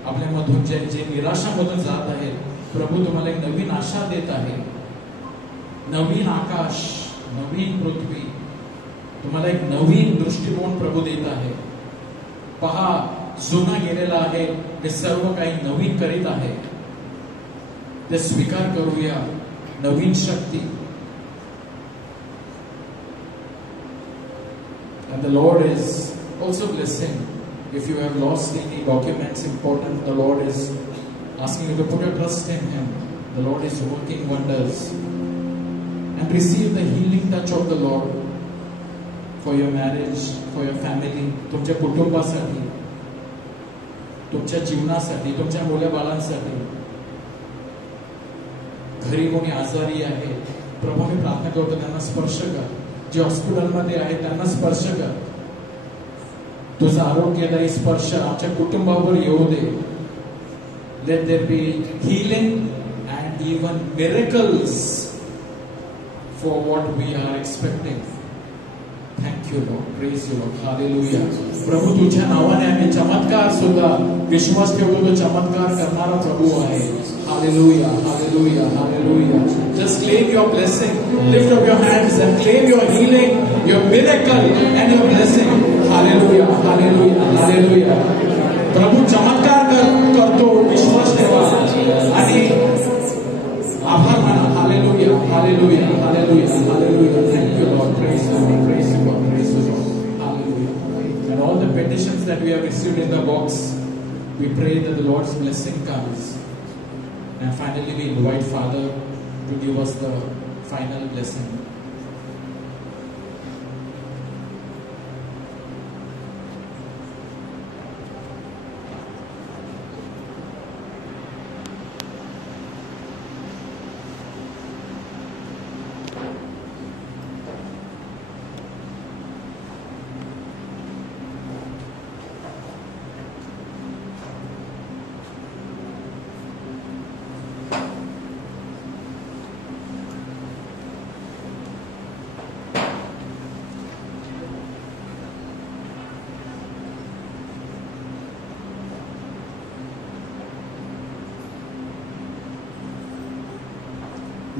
आपल्यामधून जे निराशामधून जात आहे, प्रभू तुम्हाला एक नवीन आशा देत आहे. नवीन आकाश, नवीन पृथ्वी, तुम्हाला एक नवीन दृष्टिकोन प्रभू देत आहे. पहा, जुना गेलेला आहे, हे सर्व काही नवीन करीत आहे. ते स्वीकार करूया. नवीन शक्ती. And the Lord is also blessing. If you have lost any documents important, the Lord is asking you to put your trust in Him. The Lord is working wonders. And receive the healing touch of the Lord for your marriage, for your family, तुमच्या कुटुंबासाठी, तुमच्या जीवनासाठी, तुमच्या मुलाबाळांसाठी. घरी कोणी आजारी आहे, प्रभू मी प्रार्थना करतो त्यांना स्पर्श कर. जे हॉस्पिटलमध्ये आहे त्यांना स्पर्श कर. तुझा आरोग्यदायी स्पर्श आमच्या कुटुंबावर येऊ दे. Let there be healing and even miracles for what we are expecting. Thank you, Lord. Praise you, Lord. Hallelujah. प्रभू तुझ्या नावाने आम्ही चमत्कार सुद्धा विश्वास ठेवतो. तो चमत्कार करणारा प्रभू आहे. Hallelujah. Hallelujah. Hallelujah. Just claim your blessing. Lift up your hands and claim your healing, your miracle and your blessing. Hallelujah. Hallelujah. Hallelujah. प्रभू चमत्कार करतो. विश्वास ठेवा आणि आभार माना. Hallelujah. Hallelujah. Hallelujah. Hallelujah. Thank you, Lord. Praise you, Lord. Praise you, Lord. Praise you, Lord. Hallelujah. And all the petitions that we have received in the box, we pray that the Lord's blessing comes. And finally, we invite Father to give us the final blessing.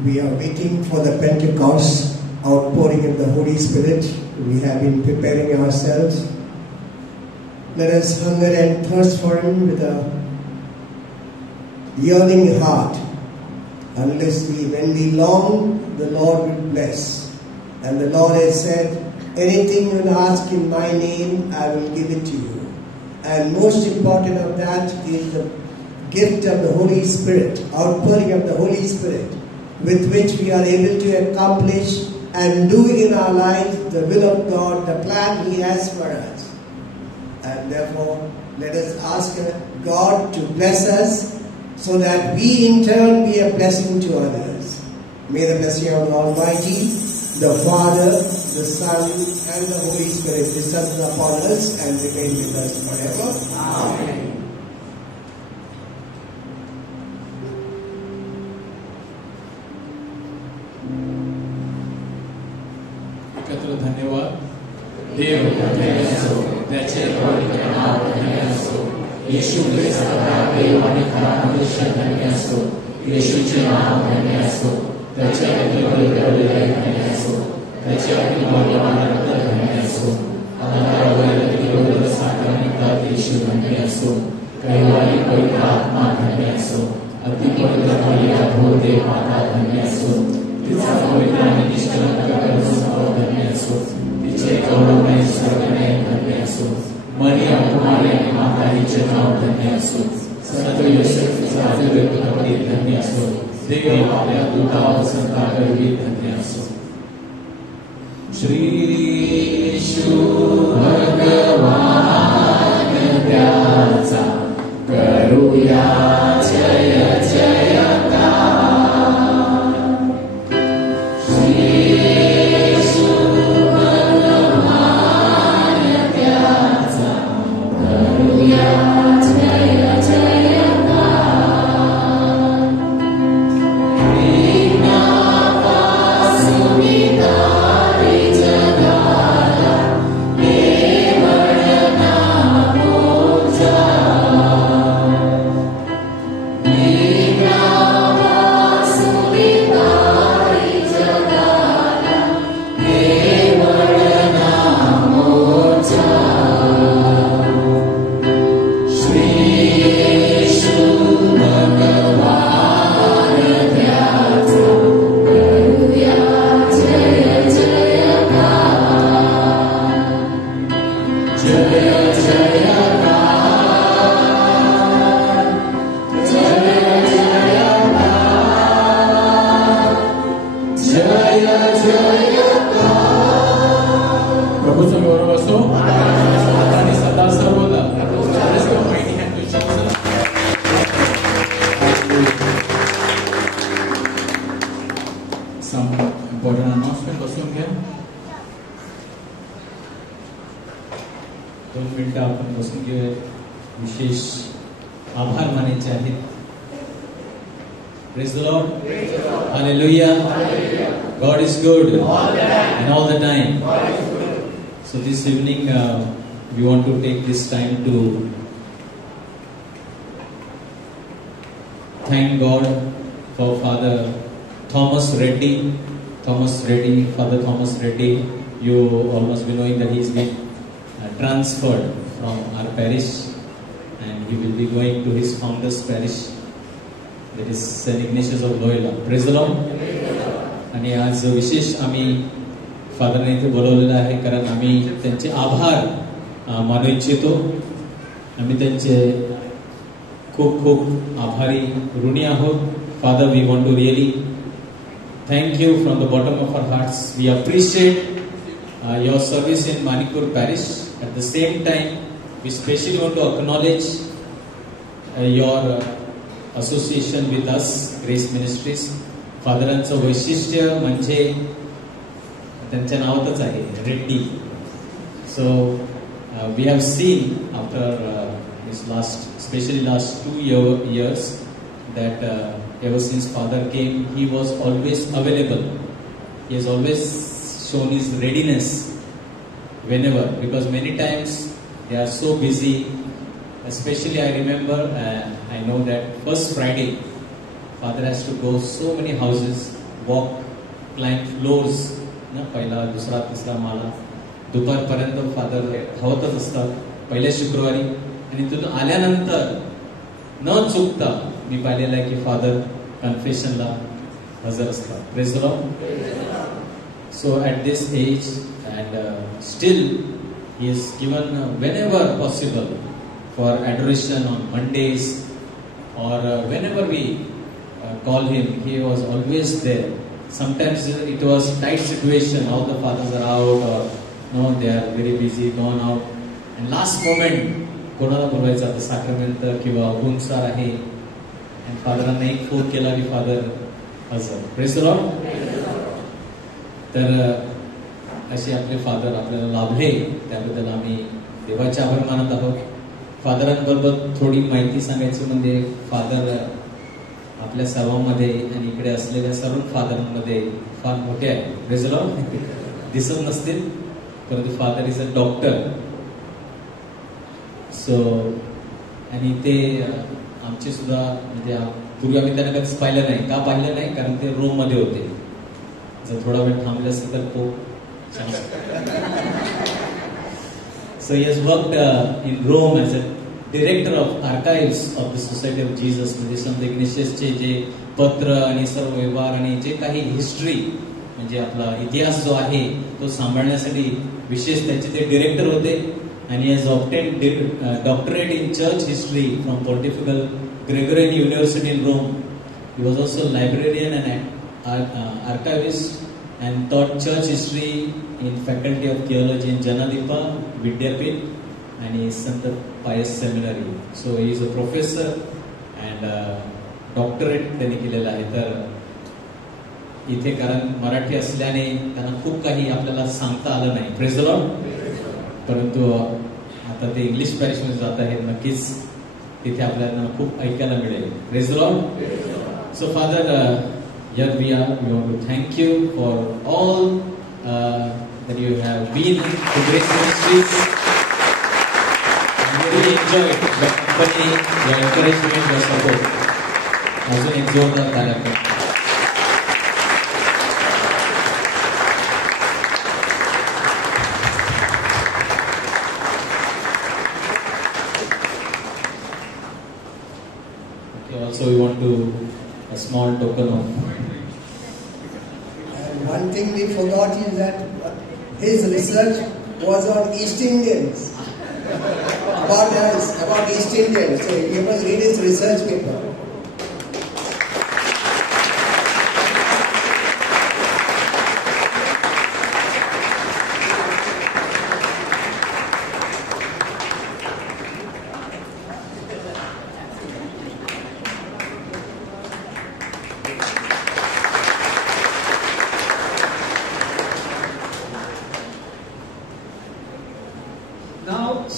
We are waiting for the Pentecost outpouring of the Holy Spirit. We have been preparing ourselves. Let us hunger and thirst for Him with a yearning heart. When we long, the Lord will bless. And the Lord has said, anything you ask in my name, I will give it to you. And most important of that is the gift of the Holy Spirit, outpouring of the Holy Spirit, with which we are able to accomplish and do in our lives the will of God, the plan He has for us. And therefore, let us ask God to bless us so that we in turn be a blessing to others. May the blessing of the Almighty, the Father, the Son, and the Holy Spirit descend upon us and remain with us forever. Amen. धन्यवाद. देव धन्य असो, त्याचे नाव धन्य असो. येशू ख्रिस्ताचा देव आणि खरा मनुष्य धन्य असो. येशूचे नाव धन्य असो. त्याच्या धन्य असो. त्याच्या मौल्यवान रक्त धन्य असो. अंधारावर साकारण्यात येशू धन्य असो. कैवारी पवित्र आत्मा धन्य असो. अतिपवित्र मर्यादा देव माता धन्य असो. तिचा पवित्र आणि निष्कलंक स्वभाव धन्य असो. तिचे गौरवमय सर्वमय धन्य असो. मरिया कुमारी आणि माता हिचे नाव धन्य असो. संत योसेफ धन्य असो. देव आपल्या दूतावर संताकरवी धन्य असो. श्री शुभ भगवान त्याचा करूया जय जयकार. श्री शुभ भगवान त्याचा करूया जय जयकार. Praise the Lord. Hallelujah. God is good and all the time. So this evening we want to take this time to thank God for Father Thomas Reddy. Father Thomas Reddy. You all must be knowing that he's been transferred from our parish and he will be going to his founder's parish. That is St. Ignatius of Loyola. Praise the Lord. आणि आज विशेष आम्ही फादरने इथे बोलवलेलं आहे कारण आम्ही त्यांचे आभार मानू इच्छितो. आम्ही त्यांचे खूप खूप आभारी ऋणी आहोत. Father, we want to really thank you from the bottom of our hearts. We appreciate your service in Manikpur parish. At the same time, we specially want to acknowledge your association with us, Grace Ministries. फादरांचं वैशिष्ट्य म्हणजे त्यांच्या नावातच आहे, Reddy. So we have seen after this especially last 2 years that ever since Father came, he was always available. He has always shown his readiness whenever, because many times they are so busy. Especially I remember, I know that first Friday, Father has to go so many houses, walk, climb floors, पहिला, दुसरा, तिसरा माला. दुपारपर्यंत father धावतच असतात पहिल्या शुक्रवारी. आणि तिथून आल्यानंतर न चुकता मी पाहिलेलं आहे की फादर कन्फेशनला हजर असतात. Praise the Lord. So at this age and still he is given whenever possible for adoration on Mondays or whenever we call him, he was always there. Sometimes it was tight situation, all the fathers are out or no, they are very busy, gone out, and last moment कोणाला बोलवायचं आता साक्रमेंट किंवा गुणसार आहे आणि फादरांना एक phone केला की father हजर. Praise the Lord. तर असे आपले फादर आपल्याला लाभले, त्याबद्दल आम्ही देवाचे आभार मानत आहोत. फादरांबरोबर थोडी माहिती सांगायची म्हणजे फादर आपल्या सर्वांमध्ये आणि इकडे असलेल्या सर्व फादरांमध्ये फार मोठे आहे. Praise the Lord. दिसत नसतील परंतु फादर इज अ डॉक्टर. सो आणि ते आमचे सुद्धा म्हणजे पूर्वी आम्ही त्यांना कधीच पाहिलं नाही. का पाहिलं नाही? कारण ते रोम मध्ये होते. जर थोडा वेळ थांबले असेल तर तो So he has worked in Rome as a director of archives of the Society of Jesus. म्हणजे संत इग्नेशियसचे जे पत्र आणि सर्व व्यवहार आणि जे काही हिस्ट्री म्हणजे आपला इतिहास जो आहे तो सांभाळण्यासाठी विशेष त्याचे ते डिरेक्टर होते. आणि he has obtained doctorate in church history from Pontifical Gregorian University in Rome. He was also librarian and archivist, and taught church history in Faculty of Theology in Janadipa, Vidyapit, and he is Sant Pius Seminary. So he is a professor and doctorate त्यांनी केलेला आहे. तर इथे कारण मराठी असल्याने त्यांना खूप काही आपल्याला सांगता आलं नाही. Praise the Lord. परंतु आता ते इंग्लिश पॅरिशमध्ये जात आहे, नक्कीच तिथे आपल्याला खूप ऐकायला मिळेल. Praise the Lord. So Father, here we are. We want to thank you for all that you have been to Grace Ministries. I really enjoyed the company, your encouragement, your support. अजून एक जोरदार कार्यक्रम. Okay, also we want to a small token of. And one thing we forgot is that his research was on East Indians. About East Indians. So you must read his research paper.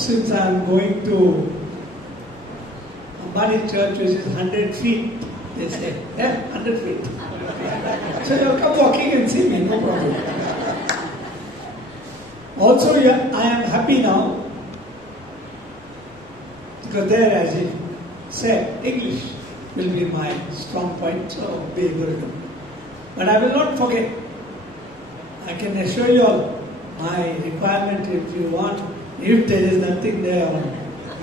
Since I am going to Ambani Church, which is 100 feet, they say, 100 feet. So you come walking and see me, no problem. Also, I am happy now, because there, as you said, English will be my strong point, so be able to. But I will not forget. I can assure you all, my requirement, if you want, if there is nothing there on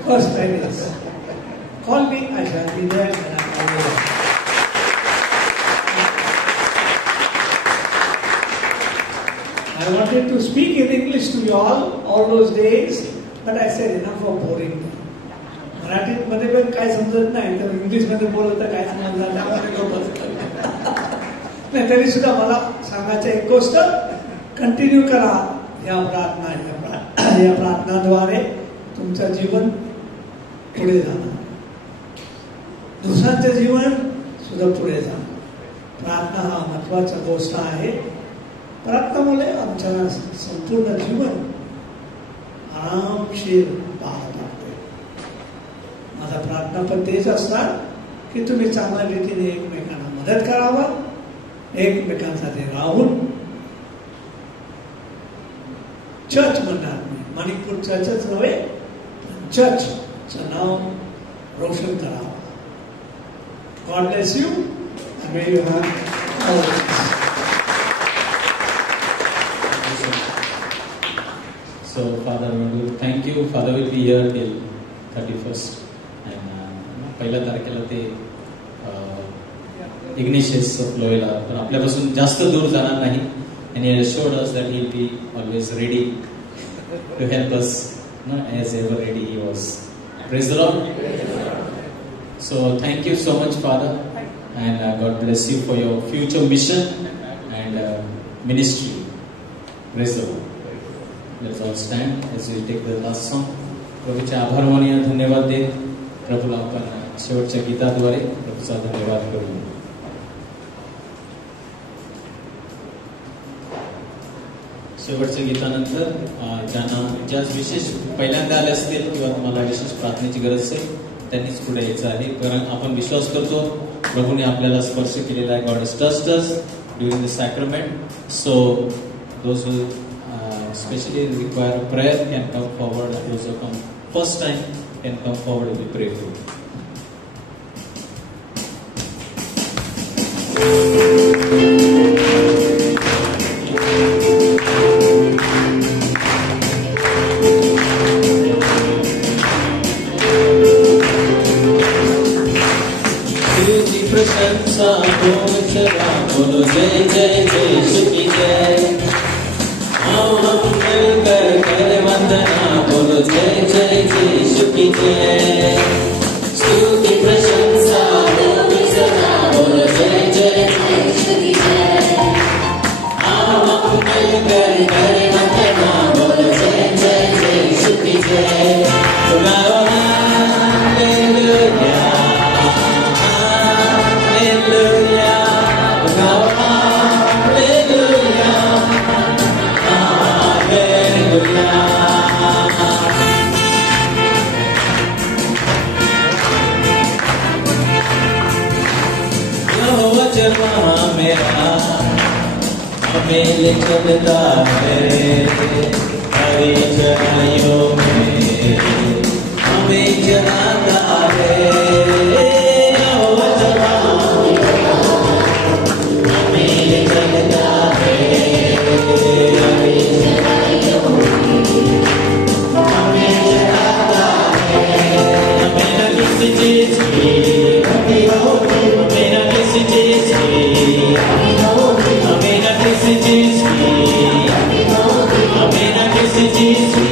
first time, call me, I shall be there and I will. I wanted to speak in English to you all those days, but I said enough of boring. मराठीत मध्ये पण काय समजत नाही, तर English मध्ये बोलत काय समजणार नाही. तरी सुद्धा मला सांगायचं एक गोष्ट, कंटिन्यू करा या प्रार्थनाद्वारे तुमचं जीवन पुढे जाणार, दुसऱ्यांचं जीवन सुद्धा पुढे जाणार. प्रार्थना हा महत्वाचा गोष्ट आहे. प्रार्थनामुळे आमच्या संपूर्ण जीवन आरामशीर पाहत लागते. माझा प्रार्थना पण तेच असणार की तुम्ही चांगल्या रीतीने एकमेकांना मदत करावं, एकमेकांसाठी राहून चर्च म्हणणार नाही, मणिपूर चर्चच नव्हे, चर्चचं नाव रोशन करावं. God bless you and may you have all of this. So Father, we want to thank you. Father will be here till 31st and पहिल्या तारखेला ते Ignatius of Loyola पण आपल्यापासून जास्त दूर जाणार नाही. And he assured us that he will be always ready to help us, as ever ready he was. Praise the Lord. So thank you so much, Father, and God bless you for your future mission and ministry. Praise the Lord. Let's all stand as we take the last song. प्रभूचे आभार मानूया, धन्यवाद दे. प्रभूला आपण शेवटच्या गीताद्वारे प्रभूचा धन्यवाद करूया. शेवटच्या गीतानंतर ज्या विशेष पहिल्यांदा आले असतील किंवा तुम्हाला विशेष प्रार्थनेची गरज असेल त्यांनीच पुढे यायचं आहे. कारण आपण विश्वास करतो प्रभूने आपल्याला स्पर्श केलेला आहे. God is touched us during the sacrament. So those who specially require prayer can come forward. Those who come first time can come forward with pray for. बोलो जय जय जय सुखी जय. हम मिलकर करे वंदना. बोलो जय जय जय सुखी जय. स्तुति प्रशंसा हो सदा. बोलो मेरा हमें ले चलता है हरी चराइयों में हमें चलाता है हमें ले चलता है हरी चराइयों में हमें चलाता है हमें न किसी चीज की हमें न किसी चीज की हमें न किसी चीज की